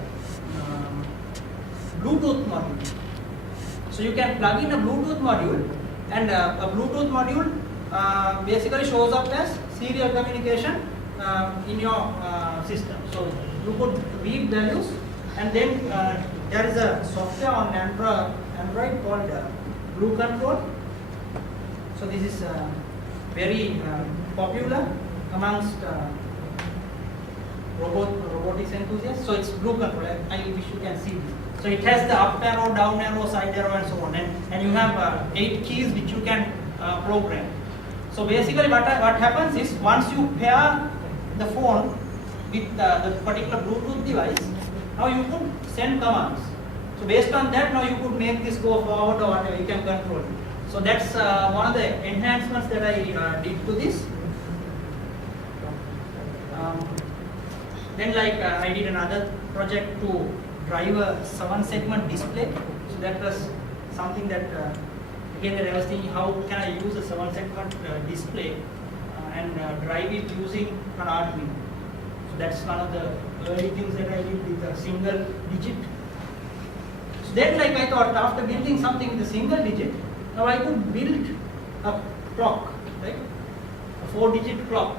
Bluetooth module. So you can plug in a Bluetooth module, and a Bluetooth module basically shows up as serial communication in your system. So you put read values, and then there is a software on Android called Blue Control. So this is very popular amongst robotics enthusiasts. So it's Blue Control. I wish you can see this. So it has the up arrow, down arrow, side arrow, and so on. And you have 8 keys which you can program. So basically what happens is, once you pair the phone with the particular Bluetooth device, now you could send commands. So based on that, now you could make this go forward or whatever, you can control it. So that's one of the enhancements that I did to this. Then I did another project to drive a 7-segment display. So that was something that again that I was thinking, how can I use a 7-segment display and drive it using an Arduino. So that's one of the early things that I did with a single digit. So then I thought, after building something with a single digit, now I could build a clock, right? A 4-digit clock.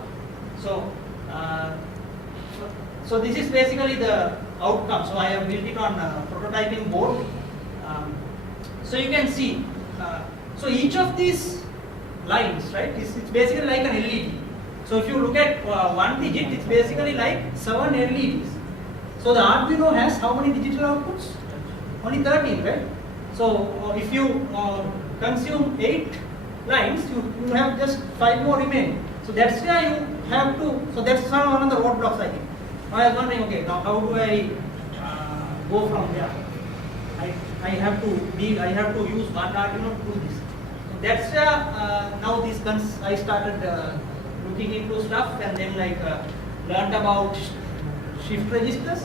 So this is basically the outcome. So I have built it on a prototyping board. So you can see, so each of these lines, right, it's basically like an LED. So if you look at 1 digit, it's basically like 7 LEDs. So the Arduino has how many digital outputs? Only 13, right? So if you consume 8 lines, you have just 5 more remaining. So that's why you have to, so that's one of the roadblocks, I think. I was wondering, okay, now how do I go from there? I have to use one Arduino to do this. So that's now I started looking into stuff, and then learned about shift registers.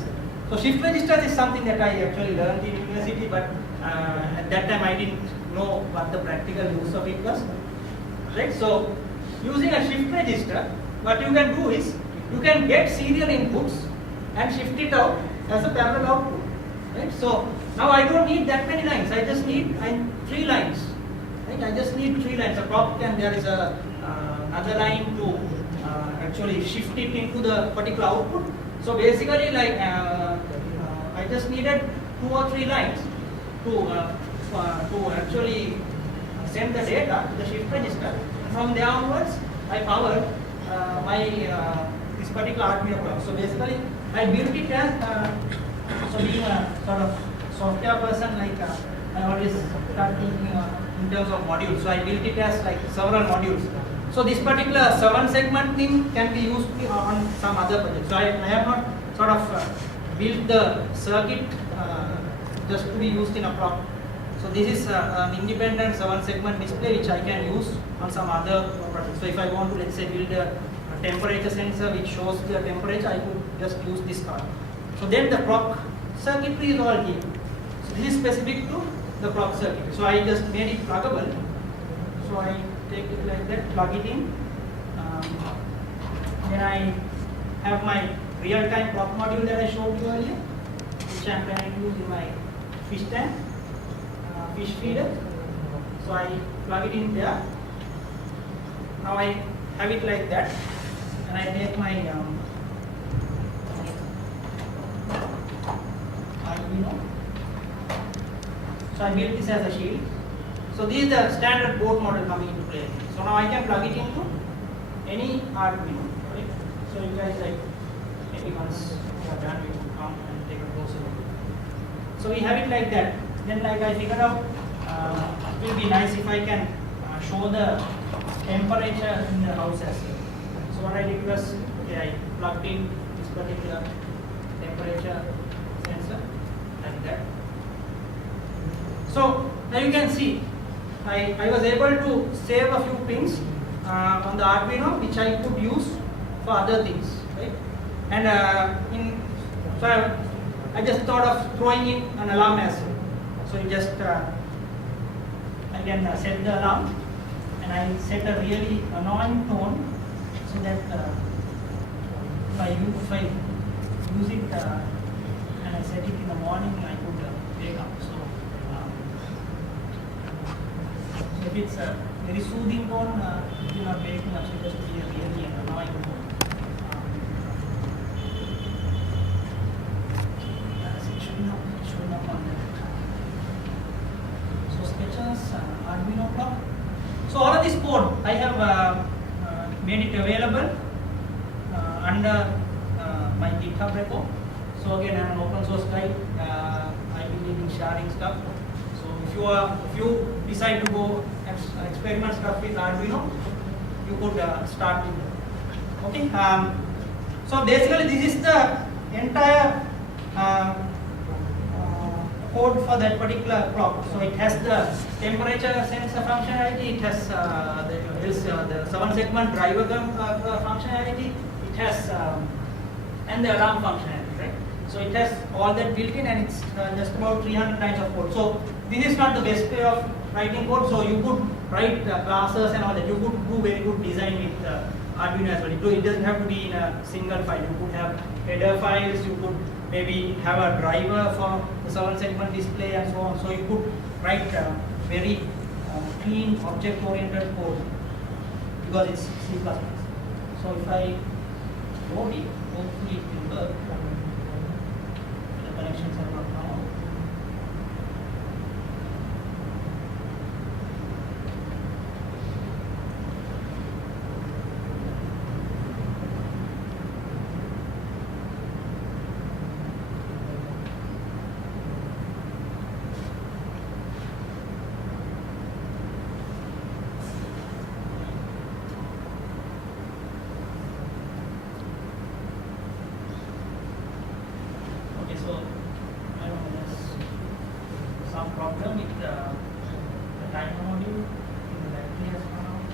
So shift registers is something that I actually learned in university, but at that time I didn't know what the practical use of it was. Right? So using a shift register, what you can do is you can get serial inputs and shift it out as a parallel output. Right? So now I don't need that many lines. I just need 3 lines. Right? I just need 3 lines. A clock, and there is another line to actually shift it into the particular output. So basically, I just needed 2 or 3 lines to actually send the data to the shift register. From there onwards, I powered this particular Arduino clock. So basically, I built it as so being a sort of software person, I always start thinking in terms of modules. So I built it as several modules. So this particular 7-segment thing can be used on some other projects. So I have not sort of built the circuit just to be used in a clock. So this is an independent 7-segment display which I can use on some other projects. So if I want to, let's say, build a temperature sensor which shows the temperature, I could just use this card. So then the clock circuitry is all here. So this is specific to the clock circuitry. So I just made it pluggable. So I take it like that, plug it in. Then I have my real-time clock module that I showed you earlier, which I am planning to use in my fish tank, fish feeder. So I plug it in there. Now I have it like that, and I take my Arduino. So I built this as a shield. So this is the standard board model coming into play. So now I can plug it into any Arduino. Right? So you guys maybe once you are done, you can come and take a closer look. So we have it like that. Then I figured out it will be nice if I can show the temperature in the house as well. So what I did was, I plugged in this particular temperature sensor like that. So now you can see I was able to save a few pins on the Arduino which I could use for other things. Right? And so I just thought of throwing in an alarm as well. So you just I can set the alarm, and I set a really annoying tone so that if I use it and I set it in the morning, I could wake up. So if it's a very soothing tone, you're not waking up, so just be a really annoying tone. Showing up on that. So sketches, Arduino clock. So all of this code, I have made it available under my GitHub repo. So again, I'm an open source guy. I believe in sharing stuff. So if you decide to go experiment stuff with Arduino, you could start with it. Okay. So basically, this is the entire code for that particular clock. So it has the temperature sensor functionality, it has the 7-segment driver functionality, it has and the alarm functionality, right? So it has all that built in, and it's just about 300 lines of code. So this is not the best way of writing code. So you could write classes and all that. You could do very good design with Arduino as well. It doesn't have to be in a single file. You could have header files. You could maybe have a driver for the 7-segment display and so on. So you could write very clean object-oriented code because it's C++. So if I load it, hopefully it will work. The connections are not now. Problem with the time module in the battery has gone out.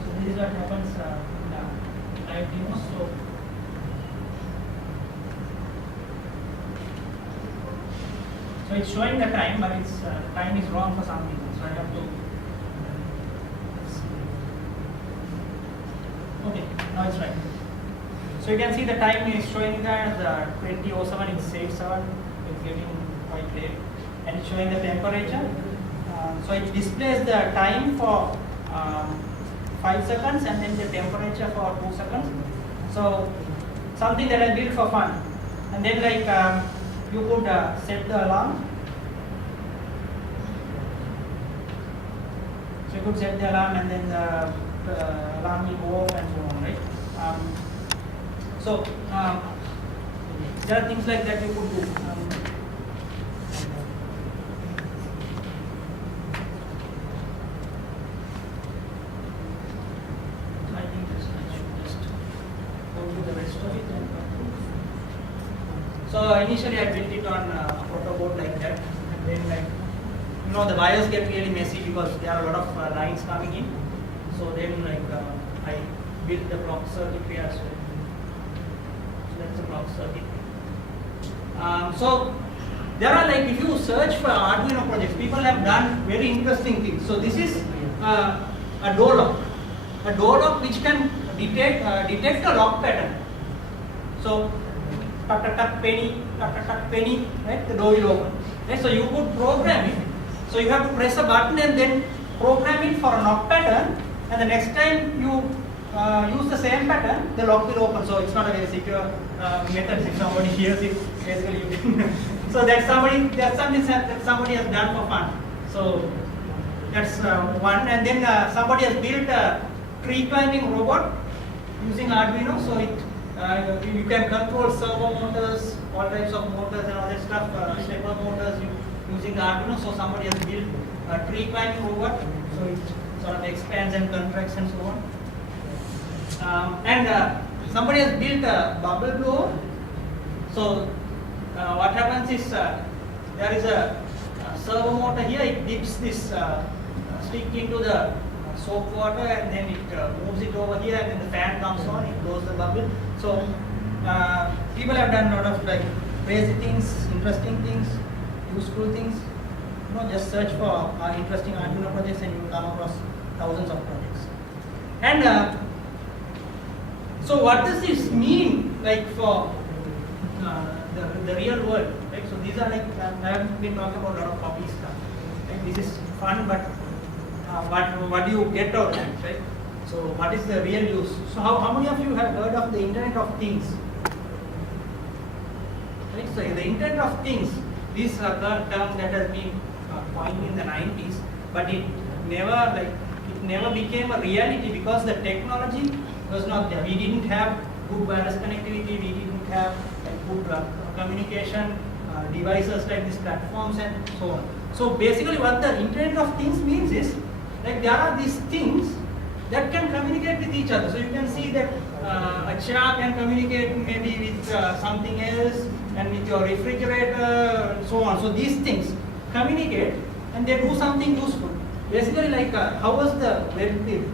So this is what happens in the live demo. So it's showing the time, but it's time is wrong for some reason. So I have to. Okay, now it's right. So you can see the time is showing that 20:07 is 7. It's getting quite late, and it's showing the temperature. So it displays the time for 5 seconds and then the temperature for 2 seconds. So something that I built for fun, and then like you could set the alarm. So you could set the alarm, and then the alarm will go off and so on, right? So there are things like that you could do. I think I should just go through the rest of it. So initially I built it on a protoboard like that, and then the wires get really messy because there are a lot of lines coming in. So then I built the clock circuitry as well. So that's the clock circuit. So there are if you search for Arduino projects, people have done very interesting things. So this is a door lock which can detect a lock pattern. So tuck tuck tuck penny, right? The door will open. Right? So you could program it. So you have to press a button and then program it for a knock pattern. And the next time you use the same pattern, the lock will open. So it's not a very secure method. If somebody hears it, basically you can. So that's something that somebody has done for fun. So that's one. And then somebody has built a tree climbing robot using Arduino. So you can control servo motors, all types of motors and all that stuff, stepper motors using the Arduino. So somebody has built a tree climbing robot. So it sort of expands and contracts and so on. And somebody has built a bubble blower. So what happens is there is a servo motor here. It dips this stick into the soap water, and then it moves it over here, and then the fan comes on, it blows the bubble. So people have done a lot of like crazy things, interesting things, useful things. Just search for interesting Arduino projects and you will come across thousands of projects. And so what does this mean like for the real world? Right? So these are like, I have been talking about a lot of hobby stuff. Right? This is fun, but what do you get out of it? Right? So what is the real use? So how many of you have heard of the Internet of Things? Right? So the Internet of Things, this term that has been coined in the 90s, but it never became a reality because the technology was not there. We didn't have good wireless connectivity, we didn't have good communication devices like these platforms and so on. So basically what the Internet of Things means is, like there are these things that can communicate with each other. So you can see that a chair can communicate maybe with something else, and with your refrigerator and so on. So these things communicate and they do something useful. Basically like how was the web built?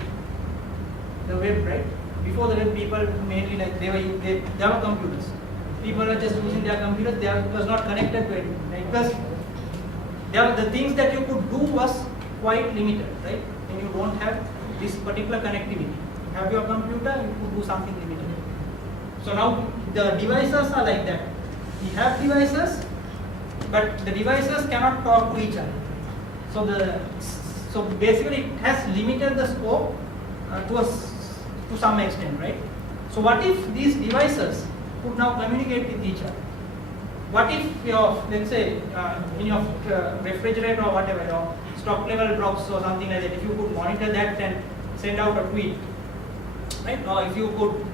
The web, right? Before the web, people mainly like they were computers. People were just using their computers. It was not connected to anything, right? Because the things that you could do was quite limited, right? And you don't have this particular connectivity. You have your computer, you could do something limited. So now the devices are like that. We have devices, but the devices cannot talk to each other. So basically it has limited the scope to some extent, right? So what if these devices could now communicate with each other? What if your, let's say, in your refrigerator or whatever, your stock level drops or something like that, if you could monitor that and send out a tweet, right? Or if you could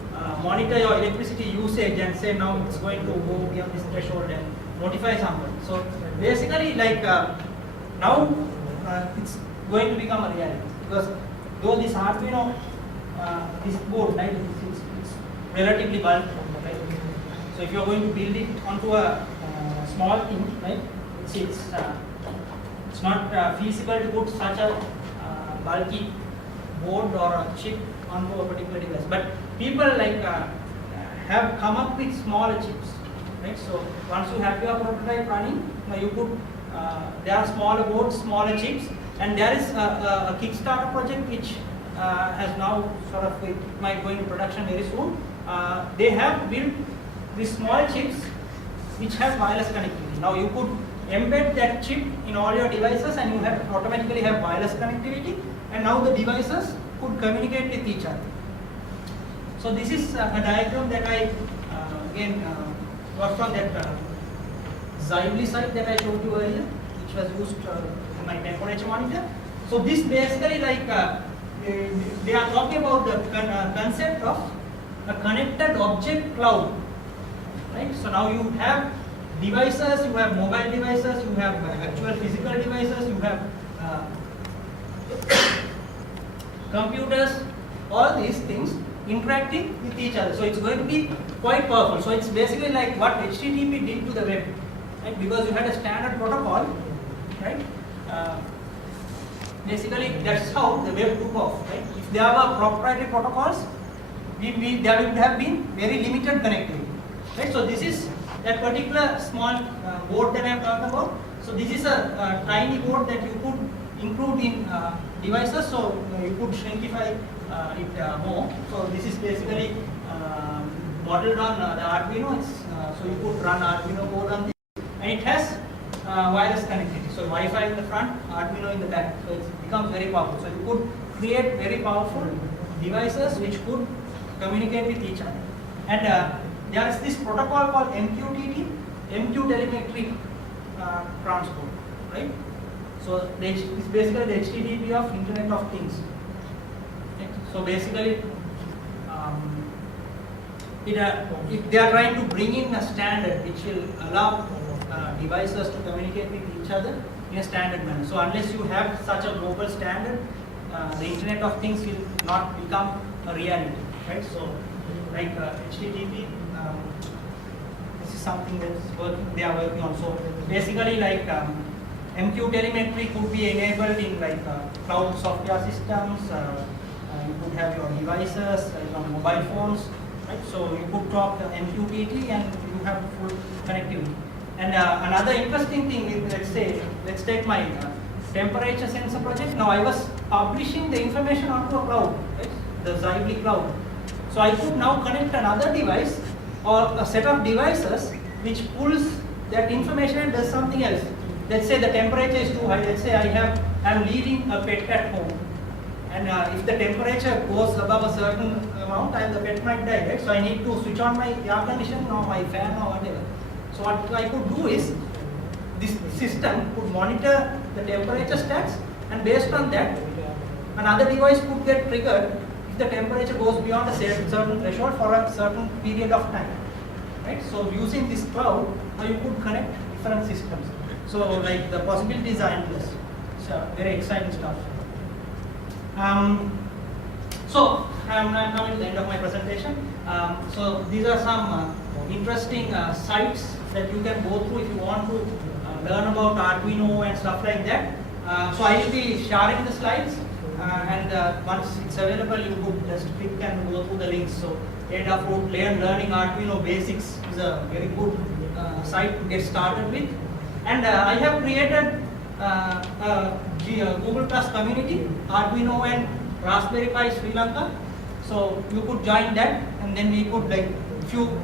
monitor your electricity usage and say now it's going to go beyond this threshold and notify someone. So basically like now it's going to become a reality, because though this Arduino, this board, right, it's relatively bulky, right? So if you're going to build it onto a small thing, right, it's not feasible to put such a bulky board or a chip onto a particular device. But people like have come up with smaller chips, right? So once you have your prototype running, you could there are smaller boards, smaller chips, and there is a Kickstarter project which has now sort of, it might go into production very soon. They have built these small chips which have wireless connectivity. Now you could embed that chip in all your devices and you have automatically have wireless connectivity, and now the devices could communicate with each other. So this is a diagram that I again worked on that Xively site that I showed you earlier, which was used in my temperature monitor. So this basically like they are talking about the concept of a connected object cloud, right? So now you have devices, you have mobile devices, you have actual physical devices, you have computers, all these things interacting with each other. So it's going to be quite powerful. So it's basically like what HTTP did to the web, right? Because you had a standard protocol, right? Basically that's how the web took off, right? If there were proprietary protocols, there would have been very limited connectivity, right? So this is that particular small board that I am talking about. So this is a tiny board that you could include in devices, so you could shrinkify it more. So this is basically modeled on the Arduino. So you could run Arduino code on this, and it has wireless connectivity. So Wi-Fi in the front, Arduino in the back. So it becomes very powerful. So you could create very powerful devices which could communicate with each other. And there is this protocol called MQTT, MQ telemetry transport, right? So it's basically the HTTP of Internet of Things. Okay? So basically, if they are trying to bring in a standard which will allow devices to communicate with each other in a standard manner. So unless you have such a global standard, the Internet of Things will not become a reality, right? So like HTTP, this is is something they are working on. So basically, like MQ telemetry could be enabled in like cloud software systems. You could have your devices, your mobile phones, right? So you could talk MQTT and you have full connectivity. And another interesting thing is, let's take my temperature sensor project. Now I was publishing the information onto a cloud, right? The Zively cloud. So I could now connect another device or a set of devices which pulls that information and does something else. Let's say the temperature is too high. Let's say I'm leaving a pet at home, and if the temperature goes above a certain amount, the pet might die, right? So I need to switch on my air conditioner or my fan or whatever. So what I could do is, this system could monitor the temperature stats, and based on that, another device could get triggered if the temperature goes beyond a certain threshold for a certain period of time, right? So using this cloud, you could connect different systems. So like the possibilities are endless. So very exciting stuff. So I'm now at the end of my presentation. So these are some interesting sites that you can go through if you want to learn about Arduino and stuff like that. So I will be sharing the slides, and once it's available, you could just click and go through the links. So Adafruit Learning Arduino Basics is a very good site to get started with. And I have created a Google Plus community, Arduino and Raspberry Pi Sri Lanka. So you could join that, and then we could, like, if you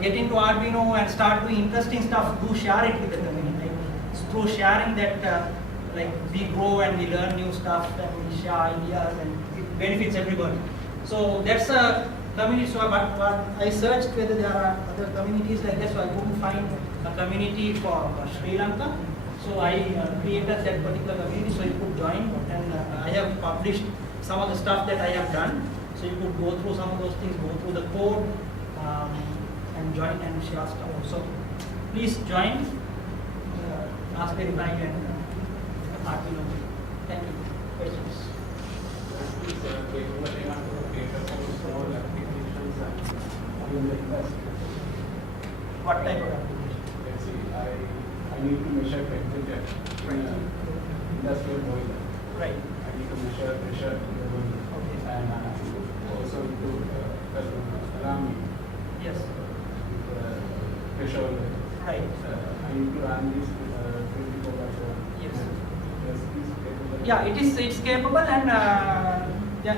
get into Arduino and start doing interesting stuff, do share it with the community. Like, through sharing that, like, we grow and we learn new stuff and we share ideas and it benefits everybody. So that's a community. So but I searched whether there are other communities like that, so I couldn't find a community for Sri Lanka. So I created that particular community, so you could join, and I have published some of the stuff that I have done. So you could go through some of those things, go through the code, and join and share stuff. So please join Raspberry Pi and Arduino. Thank you. Questions? What type of application? Let's see, I need to measure temperature in an industrial boiler. Right. I need to measure pressure in the boiler. Okay. And also to alarm me. Yes. Pressure. Right. I need to run this 24/7. Yes. Yes, it's capable. Yeah, it's capable, and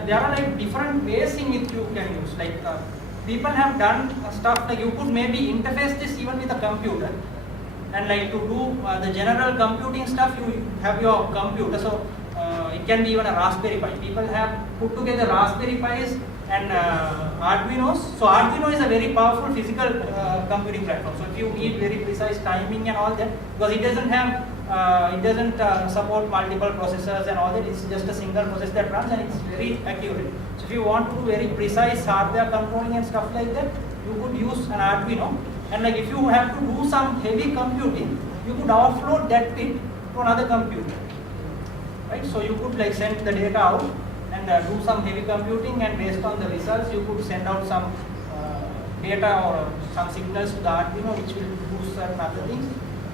there are like different ways in which you can use. Like people have done stuff like you could maybe interface this even with a computer, and like to do the general computing stuff, you have your computer. So it can be even a Raspberry Pi. People have put together Raspberry Pis and Arduinos. So Arduino is a very powerful physical computing platform. So if you need very precise timing and all that, because it doesn't have support multiple processors and all that, it's just a single process that runs and it's very accurate. So if you want to do very precise hardware controlling and stuff like that, you could use an Arduino. And like if you have to do some heavy computing, you could offload that bit to another computer, right? So you could like send the data out and do some heavy computing, and based on the results, you could send out some data or some signals to the Arduino, which will do certain other things.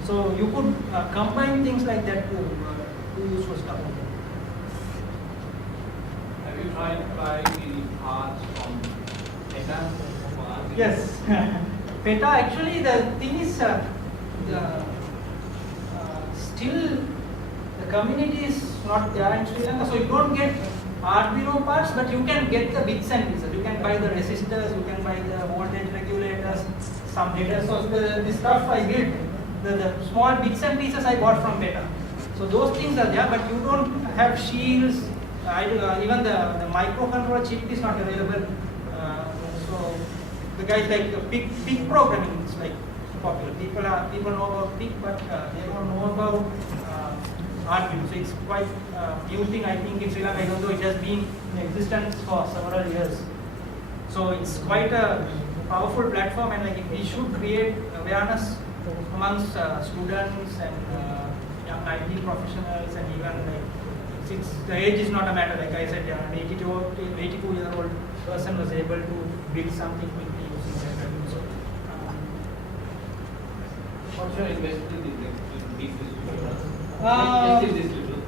So you could combine things like that to do useful stuff. Have you tried to buy the parts from PETA? Yes. PETA, actually the thing is, still the community is not there in Sri Lanka, so you don't get Arduino parts, but you can get the bits and pieces. You can buy the resistors, you can buy the voltage regulators, some headers. So the stuff I built, the small bits and pieces I bought from PETA. So those things are there, but you don't have shields. Even the microcontroller chip is not available. So the guys like PIC programming is like popular. People know about PIC, but they don't know about Arduino. So it's quite new thing, I think, in Sri Lanka, even though it has been in existence for several years. So it's quite a powerful platform, and like we should create awareness amongst students and young IT professionals, and even like, since the age is not a matter, like I said, an 82-year-old person was able to build something quickly using that. So What's your investment in these distributors? Uh, Just in distributors.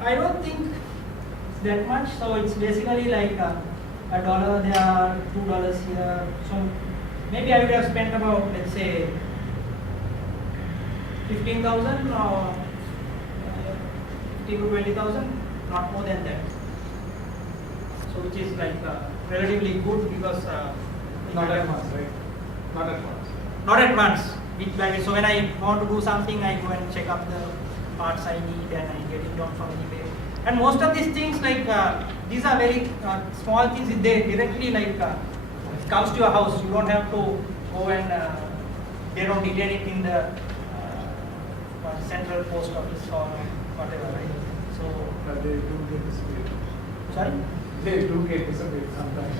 I don't think it's that much. So it's basically like $1 there, $2 here. So maybe I would have spent about, let's say, 15,000 or 15 to 20,000, not more than that. So which is like relatively good because Not at once, right? Not at once. not at once. So when I want to do something, I go and check up the parts I need and I get it done from eBay. And most of these things, like these are very small things. They directly like comes to your house. You don't have to go and they don't detain it in the central post office or whatever, right? So But they do get disappeared. sorry. They do get disappeared sometimes.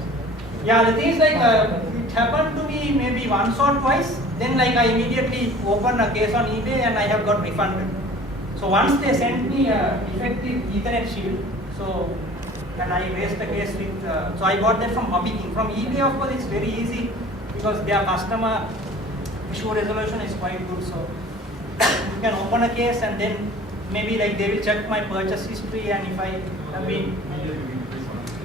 Yeah, the thing is like it happened to me maybe once or twice. Then like I immediately opened a case on eBay and I have got refunded. So once they sent me a effective Ethernet shield, so and I raised the case with. So I got that from Hobby King. From eBay, of course, it's very easy because their customer issue resolution is quite good. So you can open a case and then maybe like they will check my purchase history and if I have been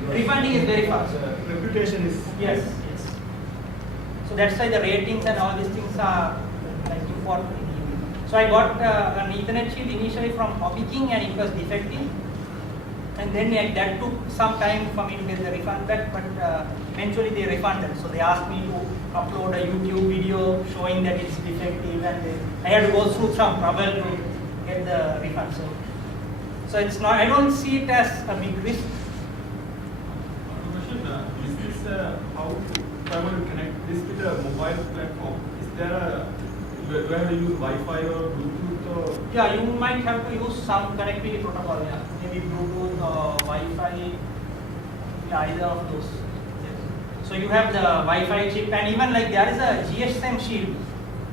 refunding is very fast. Reputation is. Yes. So that's why the ratings and all these things are like important. So I got an Ethernet shield initially from Hobby King and it was defective. And then that took some time for me to get the refund back, but eventually they refunded. So they asked me to upload a YouTube video showing that it's defective and I had to go through some trouble to get the refund. So it's not, I don't see it as a big risk. Is this how if I want to connect this with a mobile platform? Is there a do I have to use Wi-Fi or Bluetooth or? Yeah, you might have to use some connectivity protocol, yeah. Maybe Bluetooth or Wi-Fi, yeah, either of those. Yes. So you have the Wi-Fi chip and even like there is a GSM shield,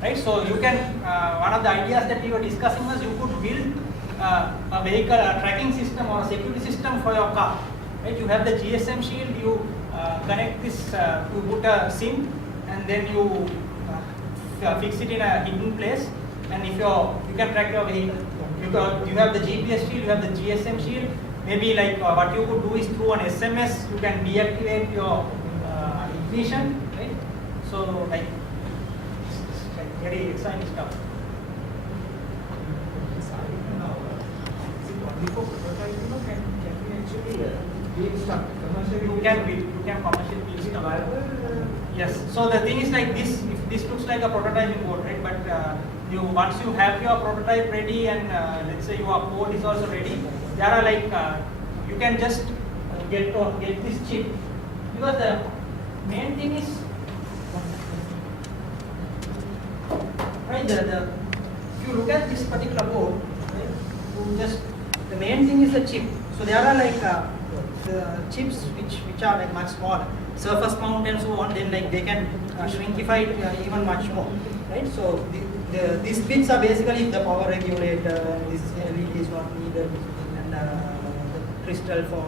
right? So you can, one of the ideas that we were discussing was you could build a vehicle, a tracking system or a security system for your car, right? You have the GSM shield, you connect this to put a SIM and then you fix it in a hidden place, and if you can track your vehicle. You have the GPS shield, you have the GSM shield. Maybe like what you could do is through an SMS you can deactivate your ignition, right? So like it's like very exciting stuff. You can commercially build stuff. Yes. So the thing is like this. If this looks like a prototyping board, right? But once you have your prototype ready and let's say your code is also ready, there are like you can just get this chip because the main thing is right. If you look at this particular board, right, the main thing is the chip. So there are like the chips which are like much smaller, surface mount and so on. Then like they can shrinkify it even much more, right? So these bits are basically the power regulator. This LED is not needed, and the crystal for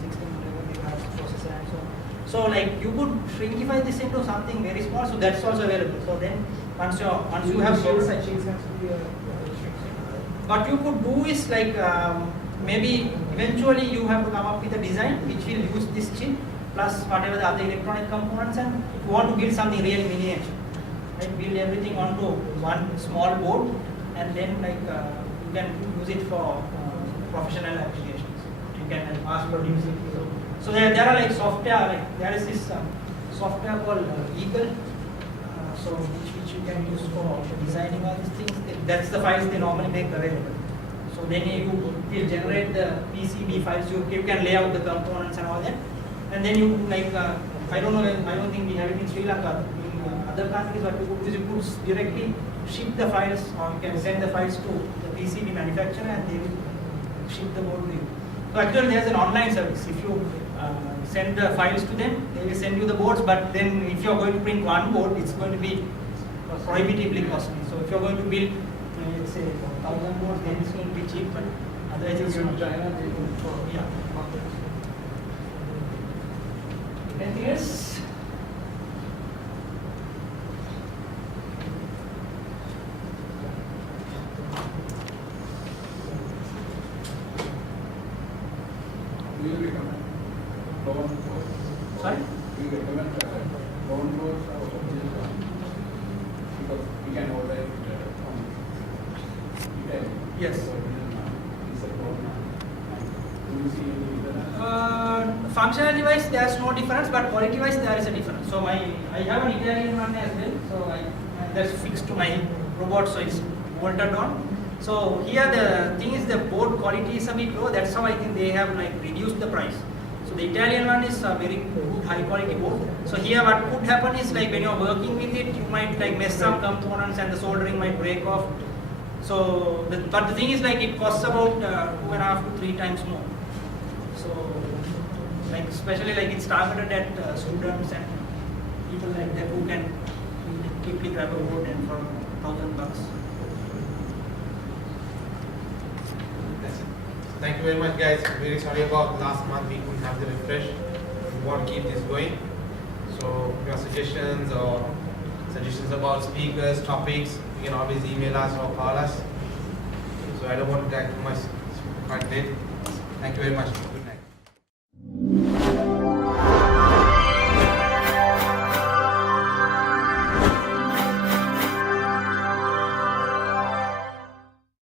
1600 megahertz processor and so on. So like you could shrinkify this into something very small. So that's also available. So then once you have what you could do is like maybe eventually you have to come up with a design which will use this chip plus whatever the other electronic components, and if you want to build something really miniature, right? Build everything onto one small board and then like you can use it for professional applications. You can mass produce it. So there are like software, like there is this software called Eagle, so which you can use for designing all these things. That's the files they normally make available. So then you will generate the PCB files. You can lay out the components and all that, and then you like I don't think we have it in Sri Lanka. In other countries, what you could do is you could directly ship the files, or you can send the files to the PCB manufacturer, and they will ship the board to you. So actually, there's an online service. If you send the files to them, they will send you the boards. But then, if you're going to print one board, it's going to be prohibitively costly. So if you're going to build, let's say 1,000 boards, then it's going to be cheap, but otherwise it's not. China, they go for Yeah. Anything else? Yes. So, it's a program. Do you see any difference? Functionality wise, there's no difference, but quality wise, there is a difference. So I have an Italian one as well. So that's fixed to my robot, so it's bolted on. So here the thing is the board quality is a bit low. That's how I think they have like reduced the price. So the Italian one is a very good high quality board. So here what could happen is like when you're working with it, you might like mess some components and the soldering might break off. So but the thing is like it costs about 2.5 to 3 times more. So like especially like it's targeted at students and people like that who can quickly grab a board and for $1,000. That's it. Thank you very much, guys. Very sorry about last month we couldn't have the refresh. We want to keep this going. So your suggestions or suggestions about speakers, topics, you can always email us or call us. So I don't want to take too much quite late. Thank you very much.